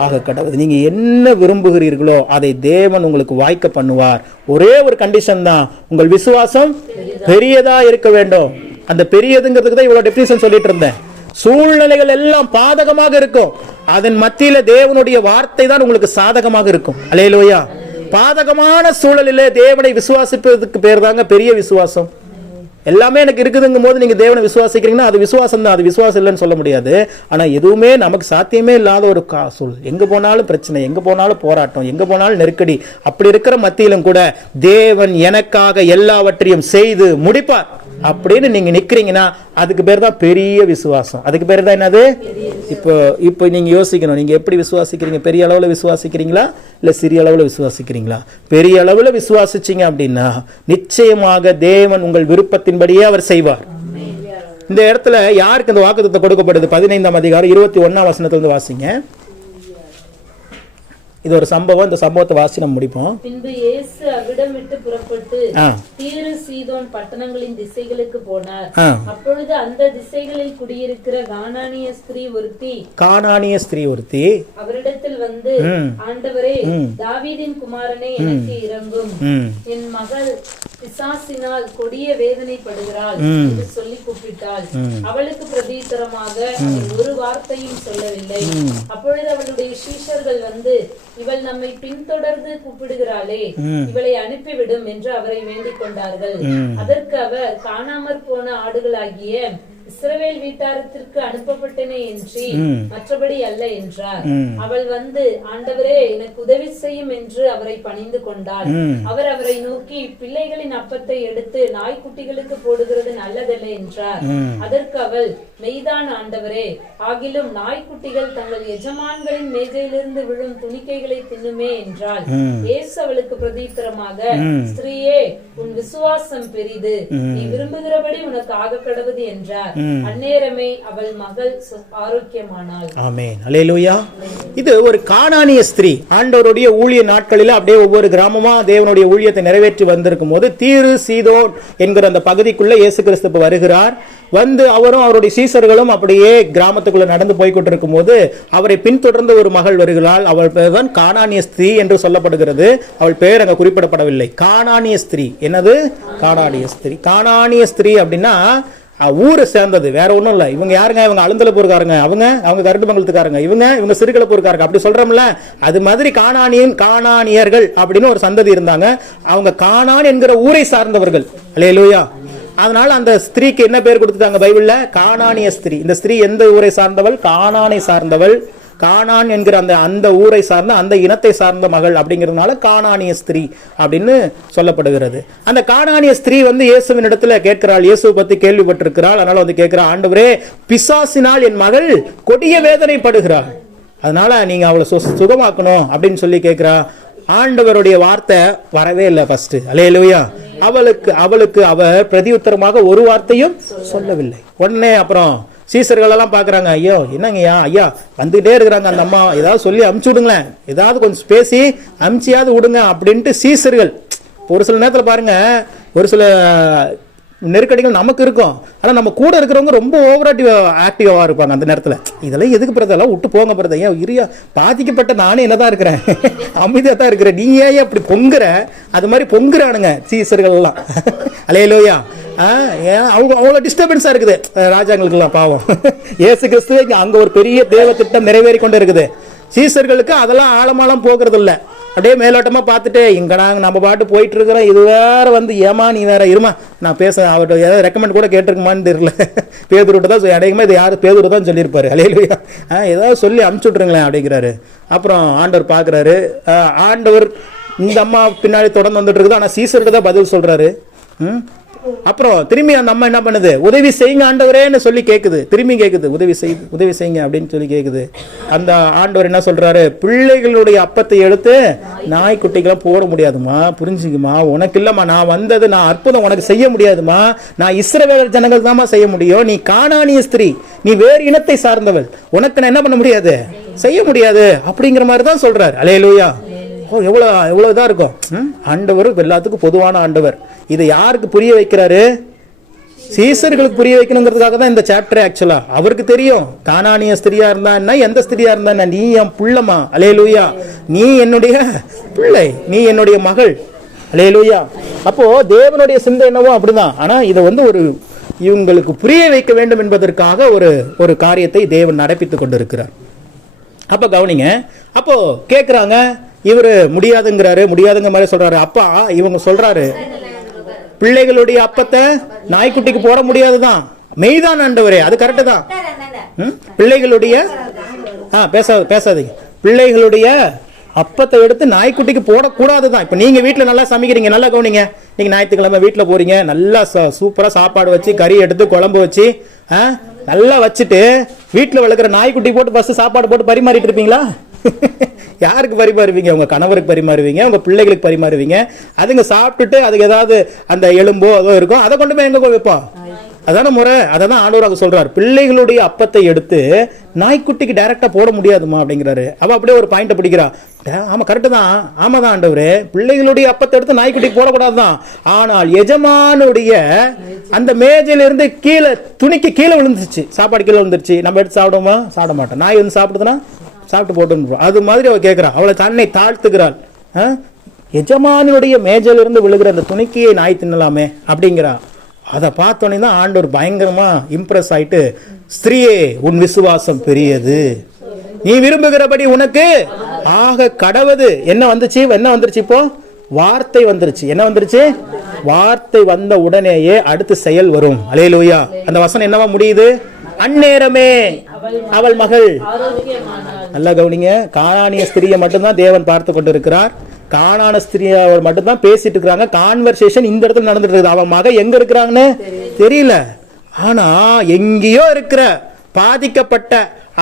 ஆக கடவுது. நீங்க என்ன விரும்புகிறீர்களோ அதை தேவன் உங்களுக்கு வாய்க்க பண்ணுவார். ஒரே ஒரு கண்டிஷன் தான், உங்கள் விசுவாசம் பெரியதா இருக்க வேண்டும். அந்த பெரியதுங்கிறதுக்கு தான் இவ்வளவு டெபினிஷன் சொல்லிட்டு இருந்தேன். சூழ்நிலைகள் எல்லாம் பாதகமாக இருக்கும், அதன் மத்தியில தேவனுடைய வார்த்தை தான் உங்களுக்கு சாதகமாக இருக்கும். அல்லேலூயா. பாதகமான சூழலிலே தேவனை விசுவாசிப்பதற்கு பேர் தாங்க பெரிய விசுவாசம். எல்லாமே எனக்கு இருக்குதுங்கும் போது நீங்க தேவனை விசுவாசிக்கிறீங்கன்னா அது விசுவாசம் தான், அது விசுவாசம் இல்லைன்னு சொல்ல முடியாது. ஆனா எதுவுமே நமக்கு சாத்தியமே இல்லாத ஒரு சூழல், எங்க போனாலும் பிரச்சனை, எங்க போனாலும் போராட்டம், எங்க போனாலும் நெருக்கடி, அப்படி இருக்கிற மத்தியிலும் கூட தேவன் எனக்காக எல்லாவற்றையும் செய்து முடிப்பார் அப்படின்னு நீங்க நிக்கிறீங்கன்னா அதுக்கு பேர் தான் பெரிய விசுவாசம். அதுக்கு பேர் தான் என்னது? இப்போ நீங்க யோசிக்கணும், நீங்க எப்படி விசுவாசிக்கிறீங்க? பெரிய அளவுல விசுவாசிக்கிறீங்களா இல்ல சிறிய அளவுல விசுவாசிக்கிறீங்களா? பெரிய அளவுல விசுவாசிச்சீங்க அப்படின்னா நிச்சயமாக தேவன் உங்கள் விருப்பத்தின்படியே அவர் செய்வார். இந்த இடத்துல யாருக்கு அந்த வாக்குத்தத்தம் கொடுக்கப்படுது? 15ஆம் அதிகாரம் 21ஆம் வசனத்திலிருந்து வாசிங்க. இது ஒரு சம்பவம், இந்த சம்பவத்தை வாசி நம்ம முடிப்போம். பின்பு இயேசு அவ்விடம் விட்டு புறப்பட்டு தீரு சீதோன் பட்டணங்களின் திசைகளுக்கு போனார். அப்பொழுது அந்த திசைகளில் குடியிருக்கிற கானானிய ஸ்திரீ ஒருத்தி அவரிடத்தில் வந்து, ஆண்டவரே, தாவீதின் குமாரனே, எனக்கு இரங்கும், என் மகள் பிசாசினால் கொடிய வேதனைப்படுகிறாள் என்று சொல்லி கூப்பிட்டாள். அவளுக்கு பிரதியுத்தரமாக ஒரு வார்த்தையும் சொல்லவில்லை. அப்பொழுது அவளுடைய சீஷர்கள் வந்து, இவள் நம்மை பின்தொடர்ந்து கூப்பிடுகிறாளே, இவளை அனுப்பிவிடும் என்று அவரை வேண்டிக் கொண்டார்கள். அதற்கு அவர், காணாமற் போன ஆடுகளாகிய இஸ்ரவேல் வீட்டாரத்திற்கு அனுப்பப்பட்டனே என்று மற்றபடி அல்ல என்றார். அவள் வந்து, ஆண்டவரே எனக்கு உதவி செய்யும் என்று அவரை பணிந்து கொண்டாள். அவர் அவரை நோக்கி, பிள்ளைகளின் அப்பத்தை எடுத்து நாய்க்குட்டிகளுக்கு போடுகிறது நல்லதல்ல என்றார். அதற்கு அவள், மெய்தான் ஆண்டவரே, ஆகிலும் நாய்க்குட்டிகள் தங்கள் எஜமான்களின் மேஜையிலிருந்து விழும் துணிக்கைகளை தின்னுமே என்றாள். இயேசு அவளுக்கு பிரதித்திரமாக, ஸ்திரீயே, உன் விசுவாசம் பெரிது, நீ விரும்புகிறபடி உனக்கு ஆக கடவுது என்றார். அந்நேரமே அவள் மகள் ஆரோக்கியமானாள். ஆமென், அல்லேலூயா. இது ஒரு கானானிய ஸ்திரீ ஆண்டவருடைய ஊழிய நாட்களில் அப்படியே ஒவ்வொரு கிராமமா தேவனுடைய ஊழியத்தை நிறைவேற்றி வந்திருக்கும் போது தீரு சீதோன் என்கிற அந்த பகுதிக்குள்ள இயேசு கிறிஸ்து வருகிறார். வந்து அவரும் அவருடைய சீசர்களும் அப்படியே கிராமத்துக்குள்ள நடந்து போய்கொண்டிருக்கும் போது அவரை பின்தொடர்ந்து ஒரு மகள் வருகிறாள். அவள் பேர் தான் கானானிய ஸ்திரீ என்று சொல்லப்படுகிறது. அவள் பேர் அங்க குறிப்பிடப்படவில்லை. கானானிய ஸ்திரீ. என்னது? கானானிய ஸ்திரீ. கானானிய ஸ்திரீ அப்படின்னா ஊரை சேர்ந்தது, வேற ஒன்றும் இல்லை. இவங்க யாருங்க? இவங்க அழுந்தலப்பூர்காரங்க, அவங்க கருட்டுமங்கலத்துக்காரங்க, இவங்க சிறுகளப்பூர்காரங்க, அப்படி சொல்றோம்ல. அது மாதிரி கானானியர்கள் அப்படின்னு ஒரு சந்ததி இருந்தாங்க. அவங்க கானான் என்கிற ஊரை சார்ந்தவர்கள். அல்லேலூயா. அதனால அந்த ஸ்திரீக்கு என்ன பேர் கொடுத்துட்டாங்க பைபிள்ல? கானானிய ஸ்திரீ. இந்த ஸ்திரீ எந்த ஊரை சார்ந்தவள்? கானானை சார்ந்தவள். கானான் என்கிற அந்த ஊரை சார்ந்த அந்த இனத்தை சார்ந்த மகள் அப்படிங்கிறதுனால கானானிய ஸ்திரீ அப்படின்னு சொல்லப்படுகிறது. அந்த கானானிய ஸ்திரீ வந்து இயேசுவின் இடத்துல கேட்கிறாள். இயேசுவை பத்தி கேள்விப்பட்டிருக்கிறாள். அதனால வந்து கேட்கிறாள், ஆண்டவரே, பிசாசினால் என் மகள் கொடிய வேதனைப்படுகிறாள், அதனால நீங்க அவளை சுகமாக்கணும் அப்படின்னு சொல்லி கேட்கிறா. ஆண்டவருடைய வார்த்தை வரவே இல்லை ஃபர்ஸ்ட். அல்லேலூயா. அவளுக்கு அவர் பிரதியுத்தரமாக ஒரு வார்த்தையும் சொல்லவில்லை. உடனே அப்புறம் சீசர்கள் எல்லாம் பாக்குறாங்க, ஐயோ என்னங்கய்யா, ஐயா வந்துகிட்டே இருக்கிறாங்க, அந்த அம்மா ஏதாவது சொல்லி அமுச்சு விடுங்களேன், ஏதாவது கொஞ்சம் பேசி அமுச்சியாவது விடுங்க அப்படின்ட்டு சீசர்கள். ஒரு சில நேரத்தில் பாருங்க, ஒரு சில நெருக்கடிகள் நமக்கு இருக்கும். ஆனால் நம்ம கூட இருக்கிறவங்க ரொம்ப ஆக்டிவாக இருப்பாங்க அந்த நேரத்தில். இதெல்லாம் எதுக்கு பிரதெல்லாம் விட்டு போங்க பிரதர், ஏன் இரியா பாதிக்கப்பட்ட நானே என்னதான் இருக்கிறேன், அமைதியாக தான் இருக்கிறேன், நீ ஏன் அப்படி பொங்குற? அது மாதிரி பொங்குறானுங்க சீசர்கள் எல்லாம். அல்லேலூயா. அவங்க அவ்வளோ டிஸ்டர்பன்ஸாக இருக்குது ராஜாங்களுக்கெல்லாம். பாவம் இயேசு கிறிஸ்துவே அங்கே ஒரு பெரிய தேவ திட்டம் நிறைவேறி கொண்டு இருக்குது. சீசர்களுக்கு அதெல்லாம் ஆழமாலாம் போகிறது இல்லை. அப்படியே மேலோட்டமாக பார்த்துட்டு இங்கே நாங்கள் நம்ம பாட்டு போயிட்டு இருக்கிறோம், இது வேற வந்து ஏமா நீ வேற இருமா நான் பேச அவர்கிட்ட ஏதாவது ரெக்கமெண்ட் கூட கேட்டிருக்குமான்னு தெரியல. பேதுருட்ட தான் அடையுமா, இது யார் பேதுரு தான் சொல்லியிருப்பாரு. அல்லேலூயா. ஏதாவது சொல்லி அமுச்சு விட்ருங்களேன் அப்படிங்கிறாரு. அப்புறம் ஆண்டவர் பார்க்குறாரு. ஆண்டவர் இந்த அம்மா பின்னாடி தொடர்ந்து வந்துட்டு இருக்குது. ஆனால் சீசருக்கு தான் பதில் சொல்கிறாரு. அப்புறம் திரும்பி அந்த அம்மா என்ன பண்ணுது? உதவி செய்யுங்க ஆண்டவரேன்னு சொல்லி கேட்குது. திரும்பி கேட்குது, உதவி செய்யுங்க அப்படின்னு சொல்லி கேட்குது. அந்த ஆண்டவர் என்ன சொல்றாரு? பிள்ளைகளுடைய அப்பத்தை எடுத்து நாய்க்குட்டிக்கெல்லாம் போட முடியாதுமா, புரிஞ்சுக்குமா, உனக்கு இல்லம்மா, நான் வந்தது நான் அற்புதம் உனக்கு செய்ய முடியாதுமா, நான் இஸ்ரவேல் ஜனங்கள் தான்மா செய்ய முடியும், நீ கானானிய ஸ்திரீ, நீ வேறு இனத்தை சார்ந்தவள், உனக்கு நான் என்ன பண்ண முடியாது, செய்ய முடியாது அப்படிங்கிற மாதிரி தான் சொல்றாரு. அல்லேலூயா. எவ்வளவு இதா இருக்கும். ஆண்டவர் எல்லாத்துக்கும் பொதுவான ஆண்டவர். இதை யாருக்கு புரிய வைக்கிறாரு? சீசர்களுக்கு புரிய வைக்கணுங்கிறதுக்காக தான் இந்த சாப்டர். ஆக்சுவலா அவருக்கு தெரியும், கானானிய ஸ்திரியா இருந்தா என்ன, எந்த ஸ்திரியா இருந்தா என்ன, நீ என் புள்ளமா, அல்லேலூயா, நீ என்னுடைய பிள்ளை, நீ என்னுடைய மகள். அல்லேலூயா. அப்போ தேவனுடைய சிந்தை என்னவோ அப்படிதான். ஆனா இதை வந்து இவங்களுக்கு புரிய வைக்க வேண்டும் என்பதற்காக ஒரு காரியத்தை தேவன் நடப்பித்துக் கொண்டிருக்கிறார். அப்ப கவனிங்க. அப்போ கேட்கிறாங்க, இவரு முடியாதுங்கிறாரு, முடியாதுங்கிற மாதிரி சொல்றாரு. அப்பா இவங்க சொல்றாரு, பிள்ளைகளுடைய அப்பத்தை நாய்க்குட்டிக்கு போட முடியாதுதான். மெய்தான் ஆண்டவரே, அது கரெக்டு தான். பிள்ளைகளுடைய பேசாதீங்க, பிள்ளைகளுடைய அப்பத்தை எடுத்து நாய்க்குட்டிக்கு போடக்கூடாதுதான். இப்ப நீங்க வீட்டுல நல்லா சமைக்கிறீங்க, நல்லா கவனிங்க. நீங்க ஞாயிற்றுக்கிழமை வீட்டுல போறீங்க, நல்லா சூப்பரா சாப்பாடு வச்சு, கறி எடுத்து குழம்பு வச்சு நல்லா வச்சுட்டு வீட்டுல வளர்க்குற நாய்க்குட்டி போட்டு ஃபர்ஸ்ட் சாப்பாடு போட்டு பரிமாறிட்டு இருப்பீங்களா? யாருக்கு பரிமாறுவீங்க? உங்க கணவருக்கு பரிமாறுவீங்க, உங்க பிள்ளைகளுக்கு பரிமாறுவீங்க. அதுங்க சாப்பிட்டுட்டு அதுக்கு ஏதாவது அந்த எலும்போ அதோ இருக்கும், அதை கொண்டு போய் எங்க வைப்போம்? அதான முறை. அதான் ஆண்டவர் சொல்றாரு, பிள்ளைகளுடைய அப்பத்தை எடுத்து நாய்க்குட்டிக்கு டைரக்டா போட முடியாதுமா அப்படிங்கிறாரு. அவ அப்படியே ஒரு பாயிண்ட பிடிக்கிறா. ஆமா கரெக்டு தான், ஆமாதான் ஆண்டவரே, பிள்ளைகளுடைய அப்பத்தை எடுத்து நாய்க்குட்டிக்கு போடக்கூடாதுதான். ஆனால் எஜமானுடைய அந்த மேஜையில இருந்து கீழே துணிக்கு கீழே விழுந்துருச்சு, சாப்பாடு கீழே விழுந்துருச்சு, நம்ம எடுத்து சாப்பிடுவோமா? சாப்பிட மாட்டோம். நாய் வந்து சாப்பிடுதுன்னா சாப்பிட்டு போட்டு அது மாதிரி அவ கேட்கிறான். அவளை தன்னை தாழ்த்துக்கிறாள். எஜமானுடைய மேஜையில இருந்து விழுகிற அந்த துணிக்கையை நாய் தின்னலாமே அப்படிங்கிறா. அதை பார்த்தோன்னே தான் ஆண்டவர் பயங்கரமா இம்ப்ரெஸ் ஆயிட்டு, ஸ்திரீயே உன் விசுவாசம் பெரியது, நீ விரும்புகிறபடி உனக்கு ஆக கடவுது. என்ன வந்துருச்சு இப்போ? வார்த்தை வந்துருச்சு. என்ன வந்துருச்சு? வார்த்தை வந்த உடனேயே அடுத்து செயல் வரும். அல்லேலூயா. அந்த வசனம் என்னவா முடியுது? அந்நேரமே அவள் மகள் ஆரோக்கியமானாள். நல்லா கவனிங்க. கானானிய ஸ்திரியை மட்டும்தான் தேவன் பார்த்து கொண்டிருக்கிறார். கானான ஸ்திரியை மட்டும்தான் பேசிட்டு இருக்கிறாங்க. கான்வர்சேஷன் இந்த இடத்துல நடந்துட்டு இருக்குது. அவன் மகன் எங்க இருக்கிறாங்கன்னு தெரியல. ஆனா எங்கேயோ இருக்கிற பாதிக்கப்பட்ட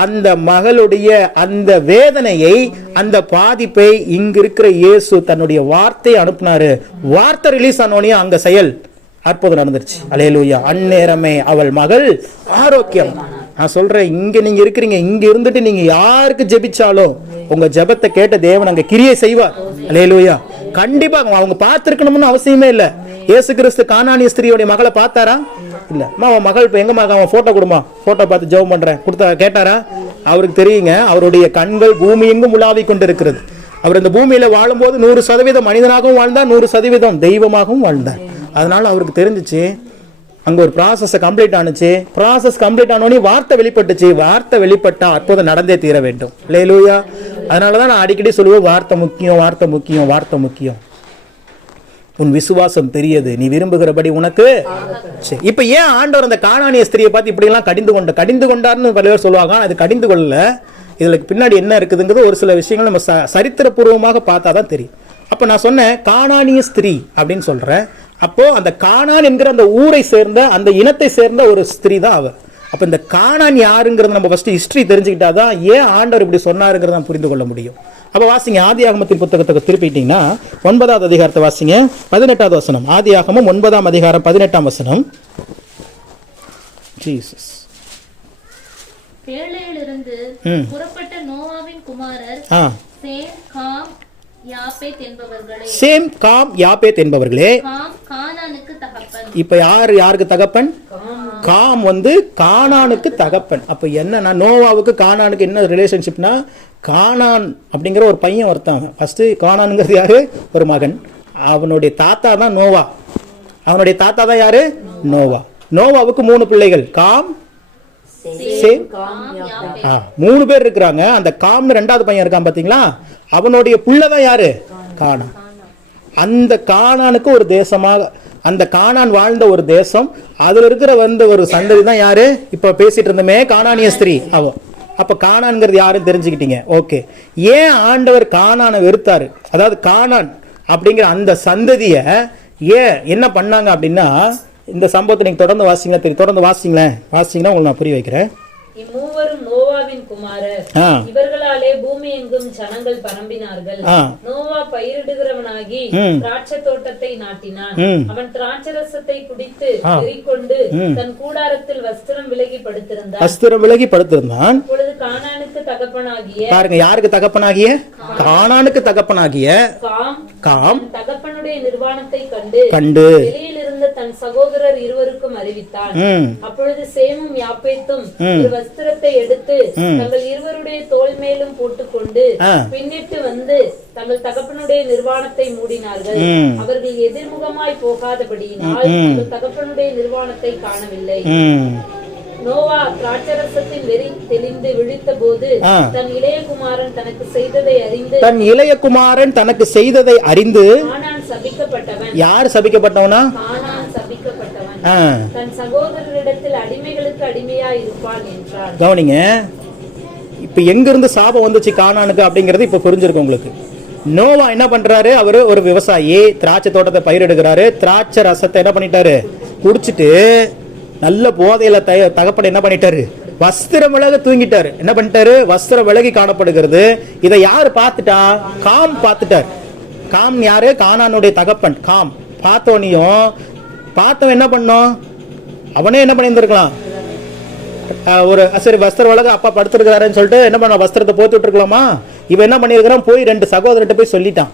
அந்த மகளுடைய அந்த வேதனையை, அந்த பாதிப்பை இங்க இருக்கிற இயேசு தன்னுடைய வார்த்தையை அனுப்புனாரு. வார்த்தை ரிலீஸ் ஆனோனே அங்க செயல் அற்புதம் நடந்துருச்சு. அல்லேலூயா. அந்நேரமே அவள் மகள் ஆரோக்கியம். நான் சொல்றேன், இங்க நீங்க இருக்கிறீங்க, இங்க இருந்துட்டு நீங்க யாருக்கு ஜெபிச்சாலும் உங்க ஜெபத்தை கேட்ட தேவன் அங்க கிரியை செய்வார். அல்லேலூயா. கண்டிப்பா அவங்க பார்த்திருக்கணும்னு அவசியமே இல்ல. இயேசு கிறிஸ்து கானானிய ஸ்திரியோட மகளை பார்த்தாரா? இல்ல. அவன் மகள் இப்ப எங்க மகன், அவன் போட்டோ கொடுமா, போட்டோ பார்த்து ஜெபம் பண்றேன் கொடுத்தா கேட்டாரா? அவருக்கு தெரியுங்க, அவருடைய கண்கள் பூமி எங்கும் உலாவி கொண்டிருக்கிறது. அவர் இந்த பூமியில வாழும்போது 100% மனிதனாகவும் வாழ்ந்தார், 100% தெய்வமாகவும் வாழ்ந்தார். அதனால அவருக்கு தெரிஞ்சிச்சு அங்க ஒரு ப்ராசஸ் கம்ப்ளீட் ஆனுச்சு. ப்ராசஸ் கம்ப்ளீட் ஆனோடனே வார்த்தை வெளிப்பட்டுச்சு. வார்த்தை வெளிப்பட்டா அற்புதம் நடந்தே தீர வேண்டும். அல்லேலூயா. அதனாலதான் நான் அடிக்கடி சொல்லுவேன், வார்த்தை முக்கியம், வார்த்தை முக்கியம், வார்த்தை முக்கியம். உன் விசுவாசம் பெரியது, நீ விரும்புகிறபடி உனக்கு. இப்ப ஏன் ஆண்டவர் அந்த கானானிய ஸ்திரியை பார்த்து இப்படி எல்லாம் கடிந்து கொண்டார்னு பல பேர் சொல்லுவாங்க. அது கடிந்து கொள்ளல. இதுல பின்னாடி என்ன இருக்குதுங்கிறது ஒரு சில விஷயங்கள் நம்ம சரித்திரபூர்வமாக பார்த்தாதான் தெரியும். அப்ப நான் சொன்னேன் கானானிய ஸ்திரீ அப்படின்னு சொல்றேன். அப்போ அந்த கானான் என்கிற அந்த ஊரை சேர்ந்த, அந்த இனத்தை சேர்ந்த ஒரு ஸ்திரீ தான் அவர். அப்ப இந்த கானான் யாருங்கிறது நம்ம ஃபர்ஸ்ட் ஹிஸ்டரி தெரிஞ்சுக்கிட்டாதான் ஏன் ஆண்டவர் இப்படி சொன்னாருங்கிறத நம்ம புரிந்து கொள்ள முடியும். அப்ப வாசிங்க, ஆதியாகமத்தின் புத்தகத்துக்கு திருப்பிட்டீங்கன்னா 9வது அதிகாரத்தை வாசிங்க, 18வது வசனம். ஆதியாகமம் 9ஆம் அதிகாரம் 18ஆம் வசனம். ஜீசஸ். பேழையிலிருந்து புறப்பட்ட நோவாவின் குமாரர் சேம், காம், யாப்பேத் என்பவர்களே. சேம், காம், யாப்பேத் என்பவர்களே. காம் கானானுக்கு தகப்பன். இப்ப யாருக்கு தகப்பன்? காம் கானானுக்கு தகப்பன். அப்ப என்னன்னா, நோவாவுக்கு கானானுக்கு என்ன ரிலேஷன்ஷிப்னா, கானான் அப்படிங்கிற ஒரு பையன் ஒருத்தவங்க. ஃபர்ஸ்ட் கானானுங்கிறது யாரு? ஒரு மகன். அவனுடைய தாத்தா தான் நோவா. அவனுடைய தாத்தா தான் யாரு? நோவா. நோவாவுக்கு 3 பிள்ளைகள், காம், சேம், 3 பேர் இருக்கிறாங்க. அந்த காம்னு 2வது பையன் இருக்கான் பாத்தீங்களா, அவனுடைய புள்ளதான் யாரு? கானான். அந்த கானானுக்கு ஒரு தேசமாக, அந்த கானான் வாழ்ந்த ஒரு தேசம், அதுல இருக்கிற ஒரு சந்ததி தான் யாரு? இப்ப பேசிட்டு இருந்தமே கானானிய ஸ்திரீ அவ. அப்ப கானான்ங்கிறது யாருன்னு தெரிஞ்சுக்கிட்டீங்க. ஓகே. ஏன் ஆண்டவர் கானானை வெறுத்தாரு? அதாவது கானான் அப்படிங்கிற அந்த சந்ததிய ஏன் என்ன பண்ணாங்க அப்படின்னா, இந்த சம்பவத்தை நீங்க தொடர்ந்து வாசிங்களா தெரியும். தொடர்ந்து வாசிங்கன்னா உங்களுக்கு நான் புரிய வைக்கிறேன். இம்மூவரும் நோவாவின் குமாரர். இவர்களாலே பூமி எங்கும் ஜனங்கள் பரம்பினார்கள். நோவா பயிரிடுகிறவனாகி திராட்சை தோட்டத்தை நாட்டினான். அவன் திராட்சரசத்தை குடித்து எரிக்கொண்டு தன் கூடாரத்தில் வஸ்திரம் விலகி படுத்திருந்தான். அப்பொழுது கானானுக்கு தகப்பனாகிய, பாருங்க, யாருக்கு தகப்பனாகிய? கானானுக்கு தகப்பனாகிய காம் தகப்பனுடைய நிர்வாணத்தை கண்டு வெளியில் இருந்த தன் சகோதரர் இருவருக்கும் அறிவித்தான். அப்பொழுது சேமும் யாப்பேத்தும் ஒரு வஸ்திரத்தை எடுத்து தங்கள் இருவருடைய தோள் மேலும் போட்டுக்கொண்டு பின்னிட்டு வந்து தங்கள் தகப்பனுடைய நிர்வாணத்தை மூடினார்கள். அவர்கள் எதிர்முகமாய் போகாதபடியினால் தங்கள் தகப்பனுடைய நிர்வாணத்தை காணவில்லை. நோவா திராட்சரசத்தின் வெறி தெளிந்து விழித்த போது தன் இளையகுமாரன் தனக்கு செய்ததை அறிந்து கானான் சபிக்கப்பட்டவன். யார் சபிக்கப்பட்டவனா? கானான் சபிக்கப்பட்டவன். தன் சகோதரரிடத்தில் அடிமைகளுக்கு அடிமையாய் இருப்பான் என்றார். கவனிங்க, இப்ப எங்க இருந்து சாபம் வந்துச்சு கானானுக்கு அப்படிங்கறது இப்ப புரிஞ்சிருக்கு உங்களுக்கு. நோவா என்ன பண்றாரு? அவரு ஒரு விவசாயி, திராட்சை தோட்டத்தை பயிரிடுகிறாரு. திராட்சை ரசத்தை என்ன பண்ணிட்டாரு? குடிச்சிட்டு நல்ல போதையில தகப்பன் என்ன பண்ணிட்டாரு? வஸ்திரம் விலக தூங்கிட்டாரு. என்ன பண்ணிட்டாரு? வஸ்திரம் விலகி காணப்படுகிறது. இதை யாரு பார்த்துட்டா? காம் பார்த்துட்டார். காம் யாரு? கானானுடைய தகப்பன். காம் பார்த்தவனையும் பார்த்தவன் என்ன பண்ணோம்? அவனே என்ன பண்ணியிருந்திருக்கலாம், ஒரு சரி வஸ்திரம் விலக அப்பா படுத்திருக்கிறாருன்னு சொல்லிட்டு என்ன பண்ண, வஸ்திரத்தை போட்டு விட்டுருக்கலாமா? இவன் என்ன பண்ணியிருக்கிறான்? போய் 2 சகோதரர்கிட்ட போய் சொல்லிட்டான்.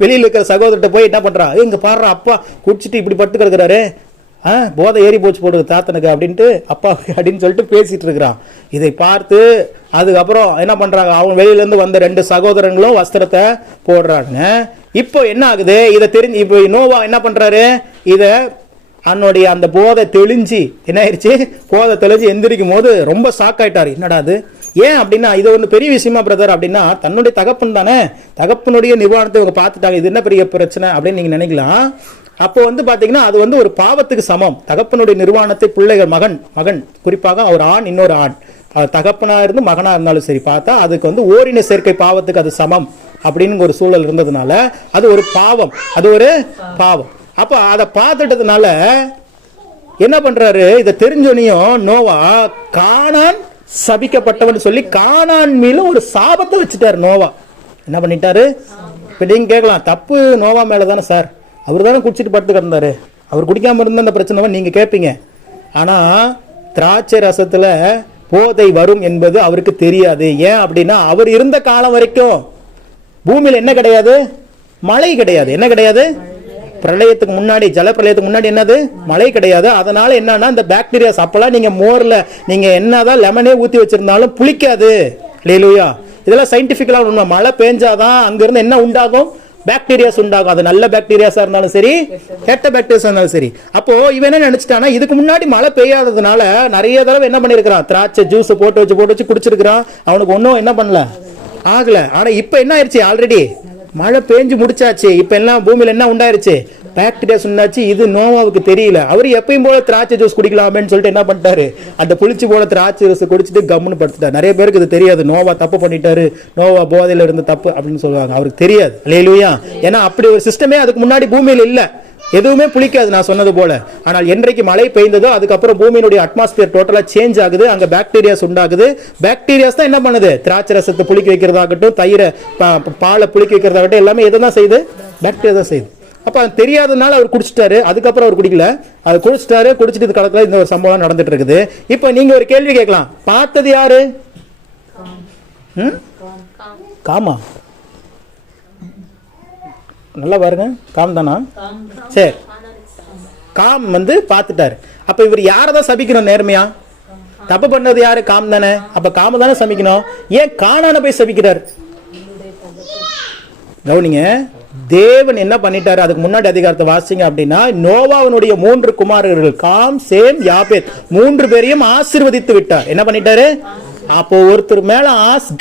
வெளியில் இருக்கிற சகோதரர்கிட்ட போய் என்ன பண்றான்? இங்க பாடுற அப்பா குடிச்சிட்டு இப்படி படுத்து கிடக்குறாரு, போதை ஏறி போச்சு போடுது தாத்தனுக்கு அப்படின்ட்டு அப்பா அப்படின்னு சொல்லிட்டு பேசிட்டு இருக்கிறான். இதை பார்த்து அதுக்கப்புறம் என்ன பண்றாங்க? அவங்க வெளியில இருந்து வந்த 2 சகோதரங்களும் வஸ்திரத்தை போடுறாங்க. இப்போ என்ன ஆகுது? இதை தெரிஞ்சு இப்போ நோவா என்ன பண்றாரு? இத அவனுடைய அந்த போதை தெளிஞ்சு என்ன ஆயிடுச்சு? போதை தெளிஞ்சு எந்திரிக்கும் போது ரொம்ப ஷாக் ஆயிட்டாரு. என்னடா அது, ஏன் அப்படின்னா இது ஒன்று பெரிய விஷயமா பிரதர் அப்படின்னா, தன்னுடைய தகப்பன் தானே, தகப்பனுடைய நிர்வாணத்தை இவங்க பார்த்துட்டாங்க, இது என்ன பெரிய பிரச்சனை அப்படின்னு நீங்க நினைக்கலாம். அப்போ பாத்தீங்கன்னா அது ஒரு பாவத்துக்கு சமம். தகப்பனுடைய நிர்வாணத்தை பிள்ளைகள் மகன் குறிப்பாக ஒரு ஆண் இன்னொரு ஆண் தகப்பனா இருந்து மகனா இருந்தாலும் சரி பார்த்தா அதுக்கு ஓரின சேர்க்கை பாவத்துக்கு அது சமம் அப்படின்னு ஒரு சூழல் இருந்ததுனால அது ஒரு பாவம், அது ஒரு பாவம். அப்ப அதை பார்த்துட்டதுனால என்ன பண்றாரு, இதை தெரிஞ்சோனையும் நோவா கானான் சபிக்கப்பட்டவன் சொல்லி கானான் மேல ஒரு சாபத்தை வச்சுட்டாரு. நோவா என்ன பண்ணிட்டாரு? இப்ப நீங்க கேட்கலாம், தப்பு நோவா மேலதானே சார், அவர் தானே குடிச்சிட்டு படுத்து கிடந்தாரு, அவர் குடிக்காம இருந்த அந்த பிரச்சனை நீங்க கேட்பீங்க. ஆனா திராட்சை ரசத்துல போதை வரும் என்பது அவருக்கு தெரியாது. ஏன் அப்படின்னா அவர் இருந்த காலம் வரைக்கும் பூமியில என்ன கிடையாது, மழை கிடையாது. என்ன கிடையாது? பிரளயத்துக்கு முன்னாடி, ஜல பிரளயத்துக்கு முன்னாடி என்னது, மழை கிடையாது. அதனால என்னன்னா இந்த பாக்டீரியாஸ் அப்பெல்லாம் நீங்க மோர்ல நீங்க என்னதான் லெமனே ஊத்தி வச்சிருந்தாலும் புளிக்காது. ஹல்லேலூயா. இதெல்லாம் சயின்டிபிக்கலா உண்மை. மழை பெஞ்சாதான் அங்க இருந்து என்ன உண்டாகும், பாக்டீரியாஸ் உண்டாகும். அது நல்ல பாக்டீரியாஸா இருந்தாலும் சரி, கெட்ட பாக்டீரியாஸா இருந்தாலும் சரி. அப்போ இவன் என்ன நினைச்சிட்டானா, இதுக்கு முன்னாடி மழை பெய்யாததுனால நிறைய தடவை என்ன பண்ணிருக்கான், திராட்சை ஜூஸ் போட்டு வச்சு குடிச்சிருக்கான். அவனுக்கு ஒன்னும் என்ன பண்ணல, ஆகல. ஆனா இப்ப என்ன ஆயிடுச்சு, ஆல்ரெடி மழை பெஞ்சு முடிச்சாச்சு. இப்ப எல்லாம் பூமியில என்ன உண்டாயிருச்சு, பாக்டீரியாஸ் உண்டாச்சு. இது நோவாவுக்கு தெரியல. அவர் எப்பயும் போல திராட்சை ஜூஸ் குடிக்கலாமேன்னு சொல்லிட்டு என்ன பண்ணிட்டாரு, அந்த புளிச்சு போல திராட்சை ஜூஸ் குடிச்சிட்டு கம்முன்னு படுத்துட்டார். நிறைய பேருக்கு இது தெரியாது, நோவா தப்பு பண்ணிட்டாரு, நோவா போதையில இருந்து தப்பு அப்படின்னு சொல்லுவாங்க. அவருக்கு தெரியாது. ஹல்லேலூயா. ஏன்னா அப்படி ஒரு சிஸ்டமே அதுக்கு முன்னாடி பூமியில இல்ல, எதுவுமே புளிக்காது நான் சொன்னது போல. ஆனால் என்றைக்கு மழை பெய்ந்ததோ அதுக்கப்புறம் பூமியினுடைய அட்மாஸ்பியர் டோட்டலா சேஞ்ச் ஆகுது, அங்க பாக்டீரியாஸ் உண்டாகுது. பாக்டீரியாஸ் தான் என்ன பண்ணுது, திராட்சை ரசத்தை புளிக்க வைக்கிறதாகட்டும், தயிரை பாலை புளிக்க வைக்கிறதாகட்டும், எல்லாமே எதை தான் செய்யுது, பாக்டீரியா தான் செய்யுது. அப்ப அது தெரியாதனால அவர் குடிச்சிட்டாரு. அதுக்கப்புறம் அவர் குடிக்கல, அது குடிச்சிட்டாரு. குடிச்சிட்டு காலத்துல இந்த ஒரு சம்பவம் நடந்துட்டு இருக்குது. இப்ப நீங்க ஒரு கேள்வி கேட்கலாம், பார்த்தது யாரு? காமா? நல்லா பாருங்க, காம் தானா? சரி, காம் பார்த்துட்டாரு. அப்ப இவர் யாரதான் சபிக்கணும் நேர்மையா? தப்பு பண்ணது யாரு, காம் தானே. அப்ப காம தானே சபிக்கணும். ஏன் கானான போய் சபிக்கிறார்? கவனிங்க, தேவன் என்ன பண்ணிட்டாரு, அதுக்கு முன்னாடி அதிகாரத்தை வாசிங்க அப்படின்னா, நோவாவினுடைய 3 குமாரர்கள் காம், சேம், யாபேத் 3 பேரையும் ஆசீர்வதித்து விட்டார். என்ன பண்ணிட்டாரு? அப்போ ஒருத்தர் மேல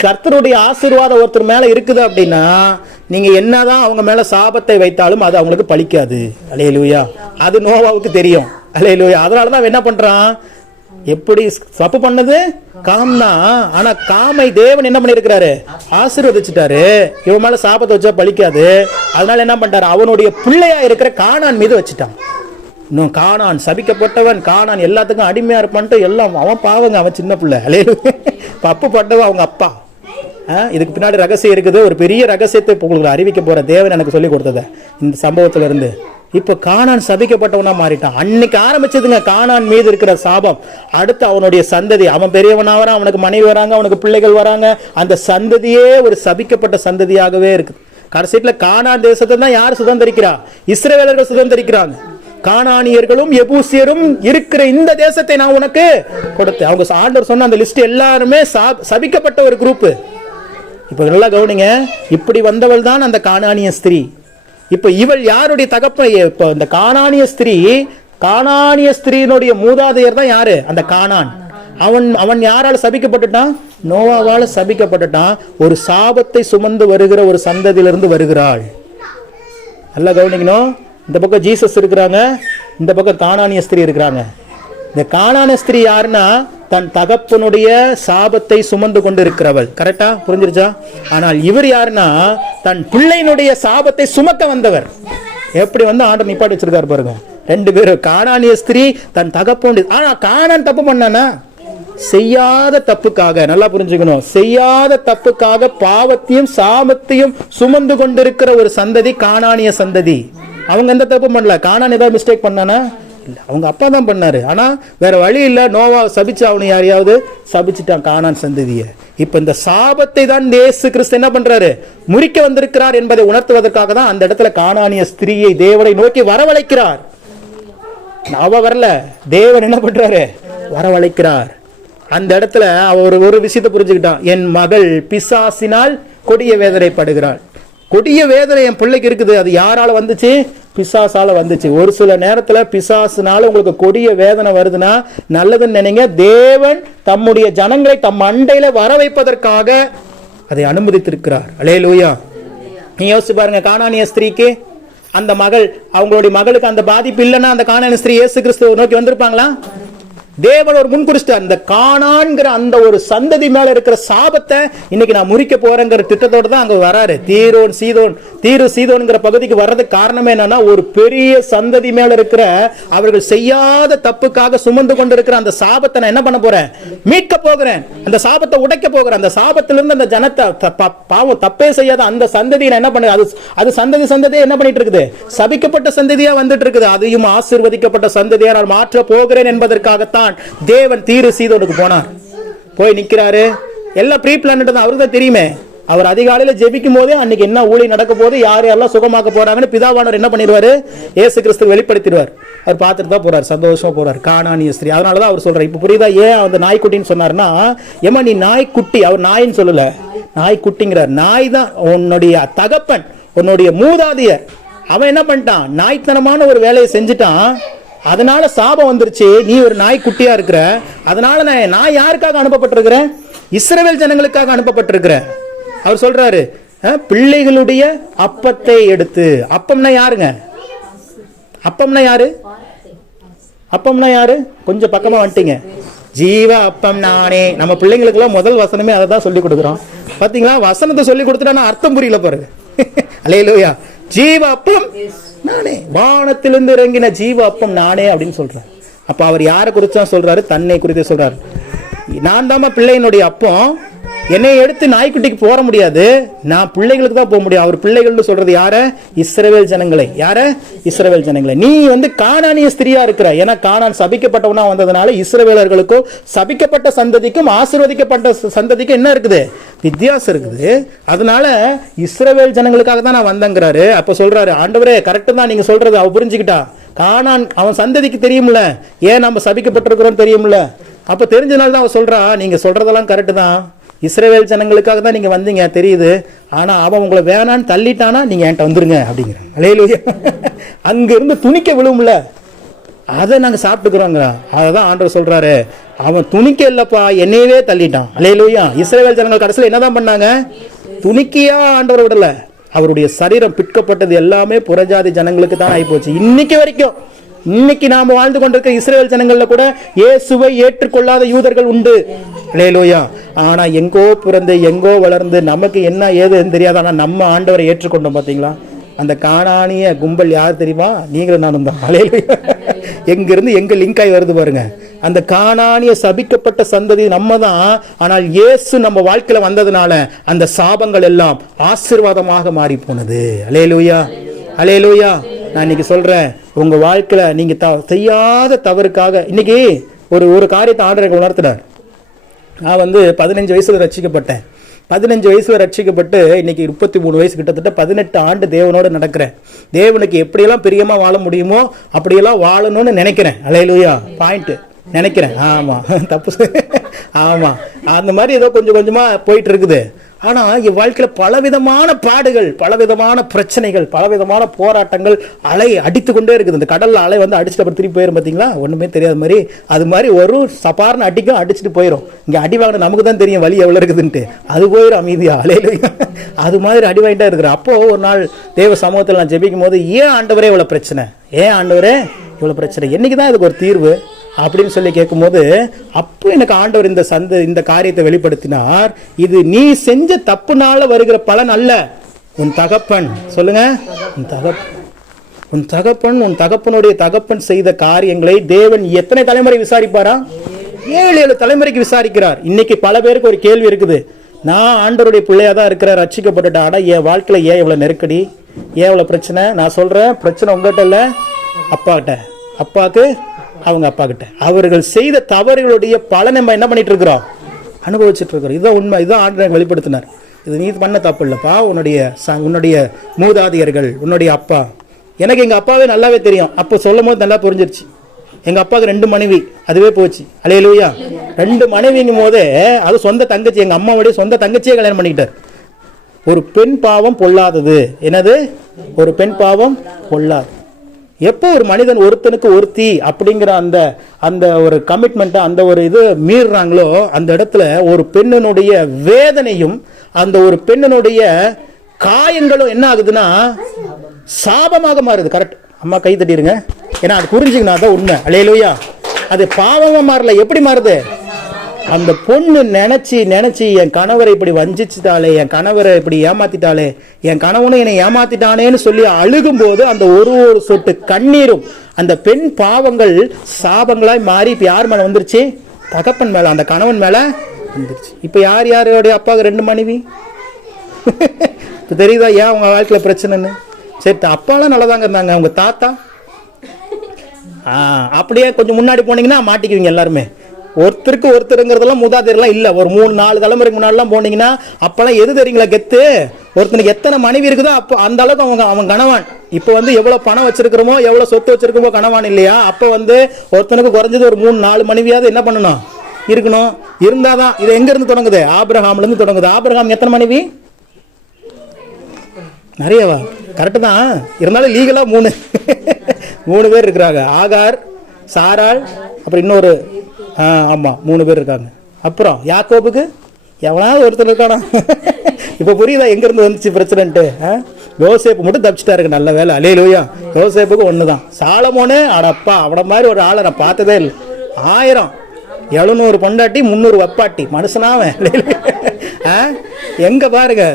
கர்த்தருடைய ஆசீர்வாதம் ஒருத்தர் மேல இருக்குது அப்படின்னா நீங்க என்னதான் அவங்க மேல சாபத்தை வைத்தாலும் அது அவங்களுக்கு பலிக்காது. அல்லேலூயா. அது நோவாவுக்கு தெரியும். அல்லேலூயா. அதனாலதான் என்ன பண்றான், எப்படி தப்பு பண்ணது காம் தான். ஆனா காமை தேவன் என்ன பண்ணிருக்கிறாரு, ஆசீர்வதிச்சுட்டாரு. இவன் மேல சாபத்தை வச்சா பலிக்காது. அதனால என்ன பண்றாரு, அவனுடைய பிள்ளையா இருக்கிற கானான் மீது வச்சுட்டான். இன்னும் கானான் சபிக்கப்பட்டவன், கானான் எல்லாத்துக்கும் அடிமையா இருப்பான்ட்டு எல்லாம் அவன் பாவங்க, அவன் சின்ன பிள்ளை. அல்லேலூயா. தப்பு பண்ணவன் அவங்க அப்பா. இதுக்கு பின்னாடி ரகசியம் இருக்குது. ஒரு பெரிய ரகசியத்தை உங்களுக்கு அறிவிக்க போற தேவன் எனக்கு சொல்லி கொடுத்தத இந்த சம்பவத்துல இருந்து. இப்ப கானான் சபிக்கப்பட்டவனா மாறிட்டான். அன்னைக்கு ஆரம்பிச்சதுங்க கானான் மீது இருக்கிற சாபம். அடுத்து அவனுடைய சந்ததி, அவன் பெரியவனா வரான், அவனுக்கு மனைவி வராங்க, அவனுக்கு பிள்ளைகள் வராங்க. அந்த சந்ததியே ஒரு சபிக்கப்பட்ட சந்ததியாகவே இருக்கு. கடைசியில கானான் தேசத்தை தான் யார் சுதந்திரிக்கிறா, இஸ்ரவேலர்கள் சுதந்திரிக்கிறாங்க. கானானியர்களும் எபூசியரும் இருக்கிற இந்த தேசத்தை நான் உனக்கு கொடுத்தேன். அவங்க ஆண்டவர் சொன்ன அந்த லிஸ்ட் எல்லாருமே சபிக்கப்பட்ட ஒரு குரூப். இப்ப நல்லா கவனிங்க, இப்படி வந்தவள் தான் அந்த கானானிய ஸ்திரீ. இப்ப இவள் யாருடைய தகப்பன்? இப்ப இந்த கானானிய ஸ்திரீனுடைய மூதாதையர் தான் யாரு, அந்த கானான். அவன் யாரால சபிக்கப்பட்டுட்டான், நோவாவால சபிக்கப்பட்டுட்டான். ஒரு சாபத்தை சுமந்து வருகிற ஒரு சந்ததியிலிருந்து வருகிறாள். நல்லா கவனிக்கணும். இந்த பக்கம் ஜீசஸ் இருக்கிறாங்க, இந்த பக்கம் கானானிய ஸ்திரீ இருக்கிறாங்க. இந்த கானானிய ஸ்திரீ யாருன்னா தன் தகப்பனுடைய சாபத்தை சுமந்து கொண்டு இருக்கிறவள். கரெக்டா புரிஞ்சிருச்சா? ஆனால் இவர் யாருன்னா தன் பிள்ளையினுடைய சாபத்தை சுமக்க வந்தவர். எப்படி ஆண்டவர் நிப்பாட்டி வச்சிருக்காரு பாருங்க. 2 பேரும். கானானிய ஸ்திரீ தன் தகப்பனுடைய, ஆனா கானான் தப்பு பண்ணானா, செய்யாத தப்புக்காக, நல்லா புரிஞ்சுக்கணும், செய்யாத தப்புக்காக பாவத்தையும் சாபத்தையும் சுமந்து கொண்டிருக்கிற ஒரு சந்ததி கானானிய சந்ததி. அவங்க எந்த தப்பு பண்ணல. கானான் ஏதாவது மிஸ்டேக் பண்ணானா, இல்ல, அவங்க அப்பா தான் பண்ணாரு. ஆனா வேற வழி இல்ல, நோவா சபிச்சு அவனை யாரையாவது சபிச்சுட்டான் கானான் சந்ததிய. இப்ப இந்த சாபத்தை தான் இயேசு கிறிஸ்து என்ன பண்றாரு, முறிக்க வந்திருக்கிறார் என்பதை உணர்த்துவதற்காக தான் அந்த இடத்துல கானானிய ஸ்திரீயை தேவனை நோக்கி வரவழைக்கிறார். அவ வரல, தேவன் என்ன பண்றாரு, வரவழைக்கிறார். அந்த இடத்துல அவர் ஒரு விஷயத்தை புரிஞ்சுக்கிட்டான், என் மகள் பிசாசினால் கொடிய வேதனைப்படுகிறாள். கொடிய வேதனை என் பிள்ளைக்கு இருக்குது. அது யாரால வந்துச்சு, பிசாசால வந்துச்சு. ஒரு சில நேரத்துல பிசாசுனால உங்களுக்கு கொடிய வேதனை வருதுன்னா நல்லதுன்னு நினைங்க. தேவன் தம்முடைய ஜனங்களை தம் அண்டையில வர வைப்பதற்காக அதை அனுமதித்திருக்கிறார். அல்லேலூயா. நீ யோசிச்சு பாருங்க, கானானிய ஸ்திரீக்கு அந்த மகள், அவங்களுடைய மகளுக்கு அந்த பாதிப்பு இல்லைன்னா அந்த கானானிய ஸ்திரீ இயேசு கிறிஸ்துவை நோக்கி வந்திருப்பாங்களா? தேவன் ஒரு முன்குறிச்சிட்டார். அந்த கானான்கிற அந்த ஒரு சந்ததி மேல இருக்கிற சாபத்தை இன்னைக்கு நான் முறிக்க போறேங்கிற திட்டத்தோட தான் அங்க வராரு. தீரு சீதோன்ங்கிற பகுதிக்கு வர்றதுக்கு காரணமே என்னன்னா, ஒரு பெரிய சந்ததி மேல இருக்கிற அவர்கள் செய்யாத தப்புக்காக சுமந்து கொண்டு இருக்கிற அந்த சாபத்தை நான் என்ன பண்ண போறேன்? மீட்க போகிறேன். அந்த சாபத்தை உடைக்க போகிறேன். அந்த சாபத்திலிருந்து அந்த ஜனத்தை, பாவம் தப்பே செய்யாத அந்த சந்ததியை நான் என்ன பண்ண, அது சந்ததியே என்ன பண்ணிட்டு இருக்குது? சபிக்கப்பட்ட சந்ததியா வந்துட்டு இருக்குது. அதையும் ஆசீர்வதிக்கப்பட்ட சந்ததியா நான் மாற்ற போகிறேன் என்பதற்காகத்தான் தேவன் தீரு சீதோனுக்கு போனார். போய் நிக்கிறாரு. எல்லாம் ப்ரீ பிளான் தான், அவருக்கு தான் தெரியுமே. அவர் அதிகாலையில ஜெபிக்கும் போதே அன்னைக்கு என்ன ஊழி நடக்க போது, யாரெல்லாம் சுகமாக்க போறாங்கன்னு பிதாவானவர் என்ன பண்ணிடுவாரு? இயேசு கிறிஸ்து வெளிப்படுத்திடுவார். அவர் பார்த்துட்டு தான் போறாரு, சந்தோஷமா போறாரு. கானானிய ஸ்திரீ. அதனாலதான் அவர் சொல்றாரு. இப்ப புரியுதா ஏன் அந்த நாய்க்குட்டின்னு சொன்னாருன்னா, ஏமா நீ நாய்க்குட்டி, அவர் நாயின்னு சொல்லல, நாய்க்குட்டிங்கிறார். நாய் தான் உன்னுடைய தகப்பன், உன்னுடைய மூதாதையர். அவன் என்ன பண்ணிட்டான்? நாய்த்தனமான ஒரு வேலையை செஞ்சுட்டான். அதனால சாபம் வந்துருச்சு. நீ ஒரு நாய்க்குட்டியா இருக்கிற. அதனால நான் யாருக்காக அனுப்பப்பட்டிருக்கிறேன்? இஸ்ரவேல் ஜனங்களுக்காக அனுப்பப்பட்டிருக்கிறேன். அவர் சொல்றாரு, பிள்ளைகளுடைய அப்பத்தை எடுத்து. அப்பம்னா யாருங்க? அப்பம்னா யாரு? அப்பம்னா யாரு? கொஞ்சம் பக்கமா வந்துட்டீங்க. ஜீவ அப்பம் நானே. நம்ம பிள்ளைங்களுக்கு எல்லாம் முதல் வசனமே அதை தான் சொல்லி கொடுக்குறோம். பாத்தீங்களா? வசனத்தை சொல்லி கொடுத்துட்டா அர்த்தம் புரியல பாருங்க. அல்லேலூயா. ஜீவ அப்பம் நானே, வானத்திலிருந்து இறங்கின ஜீவ அப்பம் நானே அப்படின்னு சொல்றாரு. அப்ப அவர் யாரை குறித்து தான் சொல்றாரு? தன்னை குறித்து சொல்றாரு. நான் தாமா பிள்ளையினுடைய அப்பம். என்னை எடுத்து நாய்க்குட்டிக்கு போற முடியாது, நான் பிள்ளைகளுக்கு தான் போக முடியும். அவர் பிள்ளைகள்னு சொல்றது யார? இஸ்ரவேல் ஜனங்களை. யார? இஸ்ரவேல் ஜனங்களை. நீ கானானிய ஸ்திரியா இருக்கிற. ஏன்னா கானான் சபிக்கப்பட்டவனா வந்ததுனால இஸ்ரவேலர்களுக்கும் சபிக்கப்பட்ட சந்ததிக்கும் ஆசீர்வதிக்கப்பட்ட சந்ததிக்கும் என்ன இருக்குது? வித்தியாசம் இருக்குது. அதனால இஸ்ரவேல் ஜனங்களுக்காக தான் நான் வந்தேங்கிறாரு. அப்ப சொல்றாரு, ஆண்டவரே கரெக்ட் தான் நீங்க சொல்றது. அவ புரிஞ்சுக்கிட்டா. கானான் அவன் சந்ததிக்கு தெரியும்ல, ஏன் நம்ம சபிக்கப்பட்டிருக்கிறோம் தெரியும்ல. அப்ப தெரிஞ்சனால தான் அவன் சொல்றா, நீங்க சொல்றதெல்லாம் கரெக்ட் தான், இஸ்ரவேல் ஜனங்களுக்காக தான் நீங்க வந்தீங்க தெரியுது. ஆனா அவன் உங்களை வேணான்னு தள்ளிட்டானா நீங்க என்கிட்ட வந்துருங்க அப்படிங்கிற. அல்லேலூயா. அங்க இருந்து துணிக்க விழுவும்ல, அதை நாங்க சாப்பிட்டுக்கிறோங்க. அதான் ஆண்டவர் சொல்றாரு, அவன் துணிக்க இல்லப்பா, என்னையவே தள்ளிட்டான். அல்லேலூயா. இஸ்ரவேல் ஜனங்கள் கடைசியில் என்னதான் பண்ணாங்க? துணிக்கியா ஆண்டவர் விடல. அவருடைய சரீரம் பிற்கப்பட்டது எல்லாமே புறஜாதி ஜனங்களுக்கு தான் ஆகி போச்சு. இன்னைக்கு வரைக்கும் இன்னைக்கு நாம வாழ்ந்து கொண்டிருக்க இஸ்ரவேல் ஜனங்கள்ல கூட இயேசுவை ஏற்றுக்கொள்ளாத யூதர்கள் உண்டு. அல்லேலூயா. ஆனா எங்கோ பிறந்து எங்கோ வளர்ந்து நமக்கு என்ன ஏதுன்னு தெரியாது. ஆனா நம்ம ஆண்டவரை ஏற்றுக்கொண்டோம். பாத்தீங்களா? அந்த கானானிய கும்பல் யார் தெரியுமா? நீங்களும் நானும் தான். அல்லேலூயா. எங்கிருந்து எங்க லிங்க் ஆகி வருது பாருங்க. அந்த கானானிய சபிக்கப்பட்ட சந்ததி நம்ம தான். ஆனால் இயேசு நம்ம வாழ்க்கையில வந்ததுனால அந்த சாபங்கள் எல்லாம் ஆசீர்வாதமாக மாறி போனது. அல்லேலூயா. அல்லேலூயா. நான் இன்னைக்கு சொல்றேன், உங்க வாழ்க்கையில நீங்க செய்யாத தவறுக்காக இன்னைக்கு ஒரு காரியத்தை ஆண்டவர் உணர்த்தினார். நான் 15 வயசுல ரட்சிக்கப்பட்டேன். 15 வயசுல ரட்சிக்கப்பட்டு இன்னைக்கு 33 வயசு, கிட்டத்தட்ட 18 ஆண்டு தேவனோட நடக்கிறேன். தேவனுக்கு எப்படியெல்லாம் பிரியமா வாழ முடியுமோ அப்படியெல்லாம் வாழணும்னு நினைக்கிறேன். அல்லேலூயா. பாயிண்ட் நினைக்கிறேன். ஆமா, தப்பு. ஆமா, அந்த மாதிரி ஏதோ கொஞ்சம் கொஞ்சமா போயிட்டு இருக்குது. ஆனா என் வாழ்க்கையில பலவிதமான பாடுகள், பலவிதமான பிரச்சனைகள், பலவிதமான போராட்டங்கள் அலை அடித்து கொண்டே இருக்குது. இந்த கடல்ல அலை அடிச்சுட்டு அப்புறம் திருப்பி போயிடும். பாத்தீங்களா? ஒண்ணுமே தெரியாத மாதிரி. அது மாதிரி ஒரு சப்பார்னு அடிக்கும், அடிச்சுட்டு போயிடும். இங்க அடி வாங்கின நமக்கு தான் தெரியும் வலி எவ்வளவு இருக்குதுன்ட்டு. அது போயிடும் அமைதியா. அல்லேலூயா. அது மாதிரி அடி வாங்கிட்டா இருக்கிறேன். அப்போ ஒரு நாள் தேவ சமூகத்தில் நான் ஜெபிக்கும் போது, ஏன் ஆண்டவரே இவ்வளவு பிரச்சனை, ஏன் ஆண்டவரே இவ்வளவு பிரச்சனை, என்னைக்குதான் இதுக்கு ஒரு தீர்வு அப்படின்னு சொல்லி கேட்கும்போது, அப்போ எனக்கு ஆண்டவர் இந்த காரியத்தை வெளிப்படுத்தினார். இது நீ செஞ்ச தப்புனால வருகிற பலன் அல்ல, உன் தகப்பன். சொல்லுங்க, உன் தகப்பனுடைய தகப்பன் செய்த காரியங்களை தேவன் எத்தனை தலைமுறை விசாரிப்பாரா? 7 தலைமுறைக்கு விசாரிக்கிறார். இன்னைக்கு பல பேருக்கு ஒரு கேள்வி இருக்குது, நான் ஆண்டவருடைய பிள்ளையா தான் இருக்கிறேன், ரட்சிக்கப்பட்டுட்டேன், ஆனா என் வாழ்க்கையில ஏன் இவ்வளவு நெருக்கடி, ஏன் இவ்வளவு பிரச்சனை? நான் சொல்றேன், பிரச்சனை உங்ககிட்ட இல்ல, அப்பா கிட்ட. அப்பாக்கு அவங்க அப்பா கிட்ட. அவர்கள் செய்த தவறுகளுடைய பலனை நம்ம என்ன பண்ணிட்டு இருக்கிறோம்? அனுபவிச்சுட்டு இருக்கிறோம். இதுதான் உண்மை. இதுதான் ஆண்டவர் வெளிப்படுத்தினார். இது நீ பண்ண தப்பு இல்லப்பா, உன்னுடைய மூதாதையர்கள், உன்னுடைய அப்பா. எனக்கு எங்க அப்பாவே நல்லாவே தெரியும். அப்போ சொல்லும் போது நல்லா புரிஞ்சிருச்சு. எங்க அப்பாவுக்கு 2 மனைவி, அதுவே போச்சு. அல்லேலூயா. 2 மனைவிங்கும் போதே அது சொந்த தங்கச்சி, எங்க அம்மாவுடைய சொந்த தங்கச்சியே கல்யாணம் பண்ணிக்கிட்டார். ஒரு பெண் பாவம் பொல்லாதது. என்னது? ஒரு பெண் பாவம் பொல்லாது. எப்போ ஒரு மனிதன் ஒருத்தனுக்கு ஒருத்தி அப்படிங்கிற அந்த அந்த ஒரு கமிட்மெண்ட், அந்த ஒரு இது மீறுறாங்களோ, அந்த இடத்துல ஒரு பெண்ணினுடைய வேதனையும் அந்த ஒரு பெண்ணினுடைய காயங்களும் என்ன ஆகுதுன்னா சாபமாக மாறுது. கரெக்ட், அம்மா கை தட்டிடுங்க. ஏன்னா அது புரிஞ்சுக்கணும், அதான் உண்மை. அல்லேலூயா. அது பாவமா மாறல, எப்படி மாறுது? அந்த பொண்ணு நினைச்சு நினைச்சு என் கணவரை இப்படி வஞ்சிச்சுட்டாலே, என் கணவரை இப்படி ஏமாத்திட்டாலே, என் கணவனும் என்னை ஏமாத்திட்டானேன்னு சொல்லி அழுகும் போது அந்த ஒரு ஒரு சொட்டு கண்ணீரும் அந்த பெண் பாவங்கள் சாபங்களாய் மாறி இப்ப யார் மேல வந்துருச்சு? தகப்பன் மேல, அந்த கணவன் மேல வந்துருச்சு. இப்ப யார் யாருடைய அப்பாவுக்கு 2 மனைவி? இப்ப தெரியுதா ஏன் உங்க வாழ்க்கையில பிரச்சனைன்னு? சரி, அப்பாலாம் நல்லதாங்க இருந்தாங்க, அவங்க தாத்தா அப்படியே கொஞ்சம் முன்னாடி போனீங்கன்னா மாட்டிக்குவீங்க எல்லாருமே. ஒருத்தருக்கு ஒருத்தருங்கிறதெல்லாம் மூதாதையர்லாம் இல்லை. ஒரு 3-4 தலைமுறைக்கு முன்னாடிலாம் போனீங்கன்னா அப்பெல்லாம் எது தெரியுங்களா கெத்து? ஒருத்தனுக்கு எத்தனை மனைவி இருக்குதோ அப்போ அந்த அளவுக்கு அவன் கணவான். இப்போ வந்து எவ்வளோ பணம் வச்சிருக்கிறோமோ, எவ்வளோ சொத்து வச்சிருக்கோமோ கணவான் இல்லையா? அப்போ வந்து ஒருத்தனுக்கு குறைஞ்சது ஒரு 3-4 மனைவியாவது என்ன பண்ணணும்? இருக்கணும். இருந்தாதான். இது எங்க இருந்து தொடங்குது? ஆபிரகாம்ல இருந்து தொடங்குது. ஆபிரகாம் எத்தனை மனைவி? நிறையவா? கரெக்டு தான். இருந்தாலும் லீகலா 3 பேர் இருக்கிறாங்க. ஆகார், சாராள், அப்புறம் இன்னொரு ஆமா 3 பேர் இருக்காங்க. அப்புறம் யாக்கோபுக்கு எவனாவது ஒருத்தர் இருக்கானா? இப்ப புரியுதா எங்க இருந்து வந்துச்சு பிரச்சனைன்ட்டு? யோசேப்பு மட்டும் தப்பிச்சிட்டாரு, நல்ல வேலை. அல்லேலூயா. யோசேப்புக்கு ஒண்ணுதான். சாலமோனே அடப்பா, அவன மாதிரி ஒரு ஆளை நான் பார்த்ததே இல்லை. 1700 பொண்டாட்டி 300 வப்பாட்டி மனுஷனாவன். எங்க பாருங்க.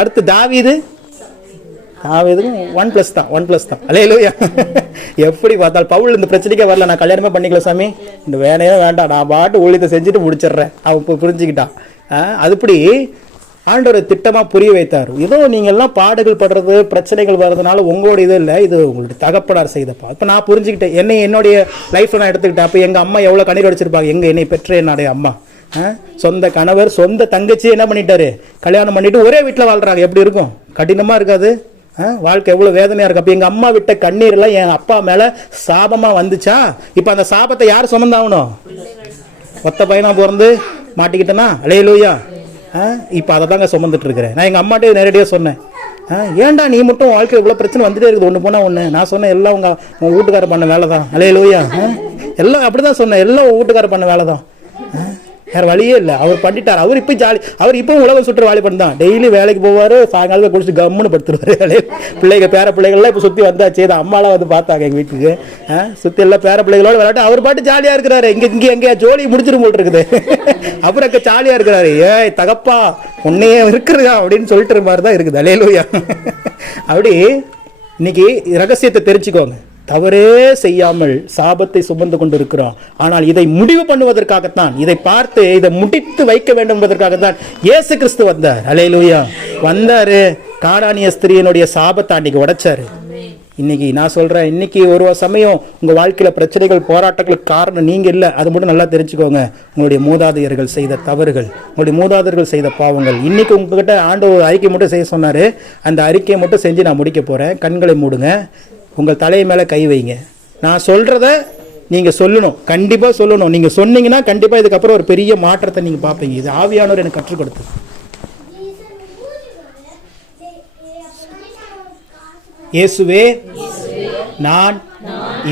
அடுத்து தாவீது 1+ தான், 1+ தான். அல்லேலூயா. எப்படி பார்த்தாலும் பவுல் இந்த பிரச்சனைக்கே வரல, நான் கல்யாணமே பண்ணிக்கல சாமி, இந்த வேலையே வேண்டாம், நான் பாட்டு ஊழியத்தை செஞ்சுட்டு முடிச்சிடுறேன். அவன் இப்போ புரிஞ்சுக்கிட்டான். அதுபடி ஆண்டவர் திட்டமா புரிய வைத்தார். ஏதோ நீங்க எல்லாம் பாடுகள் படுறது, பிரச்சனைகள் வர்றதுனால உங்களோட இது இல்லை, இது உங்களுடைய தகப்பனார் செய்தப்பா. இப்போ நான் புரிஞ்சுக்கிட்டேன். என்னுடைய லைஃப்ல நான் எடுத்துக்கிட்டேன். அப்போ எங்க அம்மா எவ்வளவு கண்ணீர் அடிச்சிருப்பாங்க. என்னை பெற்ற என்னுடைய அம்மா, சொந்த கணவர், சொந்த தங்கச்சி என்ன பண்ணிட்டாரு? கல்யாணம் பண்ணிட்டு ஒரே வீட்டில் வாழ்றாங்க. எப்படி இருக்கும்? கடினமா இருக்காது? வாழ்க்கை எவ்வளவு வேதனையா இருக்கு. அப்ப எங்க அம்மா விட்ட கண்ணீர் எல்லாம் என் அப்பா மேல சாபமா வந்துச்சா? இப்ப அந்த சாபத்தை யார் சுமந்தாகணும்? ஒத்த பையனா பிறந்து மாட்டிக்கிட்டேனா? அல்லேலூயா. இப்ப அதை தாங்க சுமந்துட்டு இருக்கிறேன். நான் எங்க அம்மாட்டே நேரடியாக சொன்னேன், ஏன்டா நீ மட்டும் வாழ்க்கை இவ்வளவு பிரச்சனை வந்துட்டே இருக்குது, ஒண்ணு போனா ஒண்ணு. நான் சொன்னேன், எல்லாம் உங்க வீட்டுக்காரர் பண்ண வேலை தான். அல்லேலூயா. எல்லாம் அப்படிதான் சொன்னேன், எல்லாம் வீட்டுக்காரர் பண்ண வேலை தான். வேற வழியே இல்லை. அவர் பண்ணிட்டார். அவர் இப்போ ஜாலி. அவர் இப்போ உலகம் சுற்று வாலி பண்ணி தான். டெய்லி வேலைக்கு போவாரு, சாயங்காலத்தை குடிச்சிட்டு கம்முன்னு படுத்துருவாரு. பிள்ளைங்க பேர பிள்ளைகள்லாம் இப்போ சுற்றி வந்தாச்சு. அம்மாலாம் வந்து பார்த்தாங்க எங்கள் வீட்டுக்கு. சுற்றி எல்லாம் பேர பிள்ளைகளோட விளையாட்டு அவர் பாட்டு ஜாலியாக இருக்கிறாரு. இங்கே எங்கேயா ஜோலி முடிச்சிடும் போட்டு இருக்குது. அப்புறம் அங்கே ஜாலியாக இருக்கிறாரு. ஏய் தகப்பா உன்னையே இருக்கிறதா அப்படின்னு சொல்லிட்டு மாதிரி தான் இருக்குது. அல்லேலூயா. அப்படி இன்னைக்கு ரகசியத்தை தெரிஞ்சுக்கோங்க. தவறே செய்யாமல் சாபத்தை சுமந்து கொண்டு இருக்கிறோம். ஆனால் இதை முடிவு பண்ணுவதற்காகத்தான், இதை பார்த்து இதை முடித்து வைக்க வேண்டும் என்பதற்காகத்தான் இயேசு கிறிஸ்து வந்தார். அல்லேலூயா. வந்தாரு, கானானிய ஸ்திரீயினுடைய சாபத்தை அன்னைக்கு உடைச்சாரு. இன்னைக்கு நான் சொல்றேன், இன்னைக்கு ஒரு சமயம் உங்க வாழ்க்கையில பிரச்சனைகள், போராட்டங்களுக்கு காரணம் நீங்க இல்லை. அது மட்டும் நல்லா தெரிஞ்சுக்கோங்க. உங்களுடைய மூதாதையர்கள் செய்த தவறுகள், உங்களுடைய மூதாதையர்கள் செய்த பாவங்கள். இன்னைக்கு உங்ககிட்ட ஆண்டவர் ஒரு அறிக்கை மட்டும் செய்ய சொன்னாரு. அந்த அறிக்கையை மட்டும் செஞ்சு நான் முடிக்க போறேன். கண்களை மூடுங்க, உங்கள் தலை மேல கை வைங்க. நான் சொல்றத நீங்க சொல்லணும், கண்டிப்பா சொல்லணும். நீங்க சொன்னீங்கன்னா கண்டிப்பா இதுக்கப்புறம் ஒரு பெரிய மாற்றத்தை நீங்க பார்ப்பீங்க. இது ஆவியானவர் எனக்கு கற்றுக் கொடுத்தது. இயேசுவே, நான்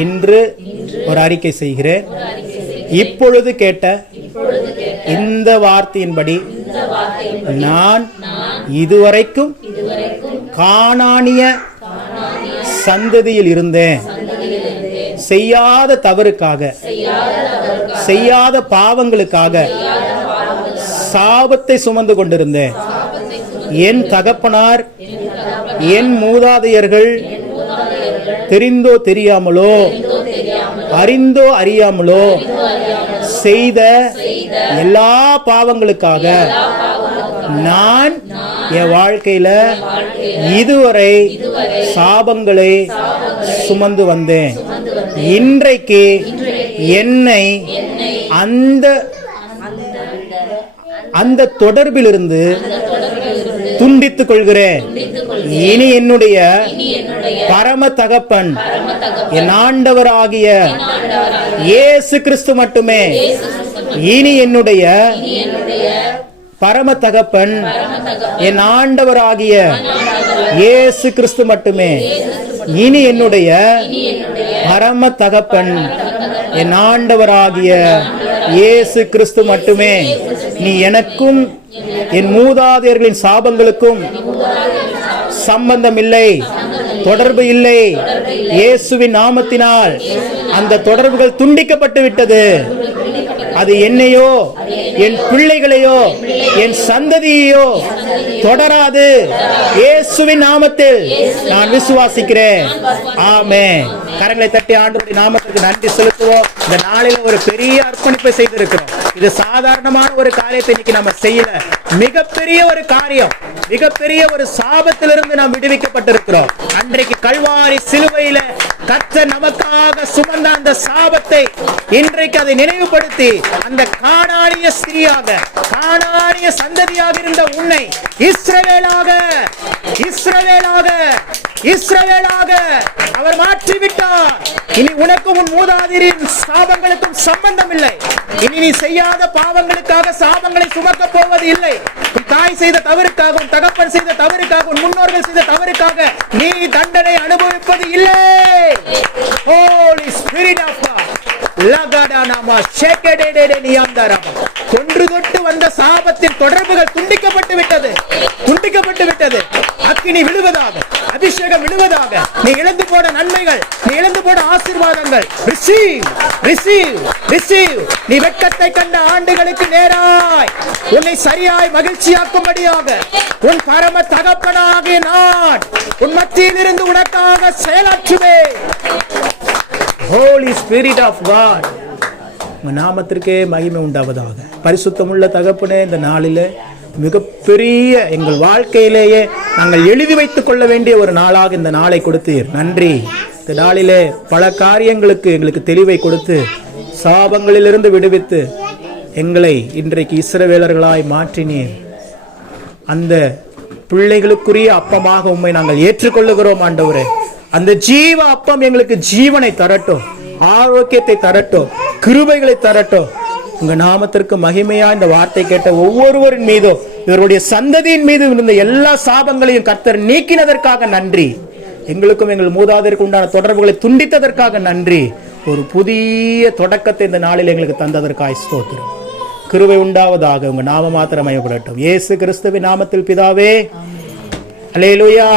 இன்று ஒரு அறிக்கை செய்கிறேன். இப்பொழுது கேட்ட இந்த வார்த்தையின்படி நான் இதுவரைக்கும் கானானிய சந்ததியில் இருந்தேன். செய்யாத தவறுக்காக, செய்யாத பாவங்களுக்காக சாபத்தை சுமந்து கொண்டிருந்தேன். என் தகப்பனார், என் மூதாதையர்கள் தெரிந்தோ தெரியாமலோ, அறிந்தோ அறியாமலோ செய்த எல்லா பாவங்களுக்காக நான் என் வாழ்க்கையில இதுவரை சாபங்களை சுமந்து வந்தேன். இன்றைக்கு என்னை அந்த தொடர்பிலிருந்து துண்டித்துக் கொள்கிறேன். இனி என்னுடைய பரம தகப்பன், என் ஆண்டவராகிய இயேசு கிறிஸ்து மட்டுமே. இனி என்னுடைய பரம தகப்பன், என் ஆண்டவராகிய இயேசு கிறிஸ்து மட்டுமே. இனி என்னுடைய பரம தகப்பன் என் ஆண்டவராகிய இயேசு கிறிஸ்து மட்டுமே. நீ எனக்கும் என் மூதாதையர்களின் சாபங்களுக்கும் சம்பந்தம் இல்லை, தொடர்பு இல்லை. இயேசுவின் நாமத்தினால் அந்த தொடர்புகள் துண்டிக்கப்பட்டு விட்டது. அது என்னையோ என் பிள்ளைகளையோ என் சந்ததியையோ தொடராது. இயேசுவின் நாமத்தில் நான் விசுவாசிக்கிறேன். ஆமென். கரங்களை தட்டி ஆண்டவருடைய நாமத்திற்கு நன்றி செலுத்துவோம். இந்த நாளில ஒரு பெரிய அர்ப்பணிப்பை செய்திருக்கிறோம். இது சாதாரணமான ஒரு காரியத்தை இன்னைக்கு நம்ம செய்யல. மிகப்பெரிய ஒரு காரியம், மிகப்பெரிய ஒரு சாபத்திலிருந்து நாம் விடுவிக்கப்பட்டிருக்கிறோம். அன்றைக்கு கல்வாரி சிலுவையில கர்த்தர் நமக்காக சுமந்த அந்த சாபத்தை இன்றைக்கு அதை நினைவுபடுத்தி அந்த கானானிய ஸ்திரீயாக, கானானிய சந்ததியாக இருந்த உன்னை இஸ்ரவேலாக, இஸ்ரவேலாக, இஸ்ரவேலாக அவர் மாற்றிவிட்டார். இனி உனக்கும் உன் மூதாதையரின் சாபங்களுக்கும் சம்பந்தம் இல்லை. இனி நீ செய்யாத பாவங்களுக்காக சாபங்களை சுமக்க போவது இல்லை. உன் தாய் செய்த தவறுக்காக, உன் தகப்பன் செய்த தவறுக்காக, உன் முன்னோர்கள் செய்த தவறுக்காக நீ தண்டனை அனுபவிப்பது இல்லை. Holy Spirit of God, லகடானாமா ஷேகடேடே நியாம்தாராமா, தொன்று தொட்டு வந்த சாபத்தின் தொடர்புகள் துண்டிக்கப்பட்டு விட்டது, துண்டிக்கப்பட்டு விட்டது. அக்கினி விழுவதாக, அபிஷேகம் விழுவதாக. நீ இழந்து போன நன்மைகள், நீ இழந்து போன ஆசீர்வாதங்கள் ரிசீவ், ரிசீவ், ரிசீவ். நீ வெட்கத்தை கண்ட ஆண்டுகளுக்கு நேராய் உன்னை சரியாய் மகிழ்ச்சியாக்கும்படியாக உன் பரம தகப்பனாகிய நான் உன் மத்தியில் இருந்து உனக்காக செயலாற்றுவேன். Holy Spirit of God, உங்க நாமத்திற்கே மகிமை உண்டாவதாக. பரிசுத்தமுள்ள தகப்பனே, இந்த நாளிலே மிகப்பெரிய எங்கள் வாழ்க்கையிலேயே நாங்கள் எழுதி வைத்துக் கொள்ள வேண்டிய ஒரு நாளாக இந்த நாளை கொடுத்தீர். நன்றி. இந்த நாளிலே பல காரியங்களுக்கு எங்களுக்கு தெளிவை கொடுத்து சாபங்களிலிருந்து விடுவித்து எங்களை இன்றைக்கு இஸ்ரவேலர்களாய் மாற்றினீர். அந்த பிள்ளைகளுக்குரிய அப்பமாக உம்மை நாங்கள் ஏற்றுக்கொள்ளுகிறோம் ஆண்டவரே. அந்த ஜீவ அப்பம் எங்களுக்கு ஜீவனை தரட்டும், ஆரோக்கியத்தை தரட்டும், கிருபைகளை தரட்டும். உங்க நாமத்திற்கு மகிமையா இந்த வார்த்தை கேட்ட ஒவ்வொருவரின் மீதும், இவருடைய சந்ததியின் மீது இருந்த எல்லா சாபங்களையும் கர்த்தர் நீக்கினதற்காக நன்றி. எங்களுக்கும் எங்கள் மூதாதையருக்கு உண்டான தொடர்புகளை துண்டித்ததற்காக நன்றி. ஒரு புதிய தொடக்கத்தை இந்த நாளில் எங்களுக்கு தந்ததற்காக ஸ்தோத்திரம். கிருபை உண்டாவதாக. உங்க நாம மாத்திரம் மகிமைப்படட்டும். இயேசு கிறிஸ்துவின் நாமத்தில் பிதாவே. அல்லேலூயா.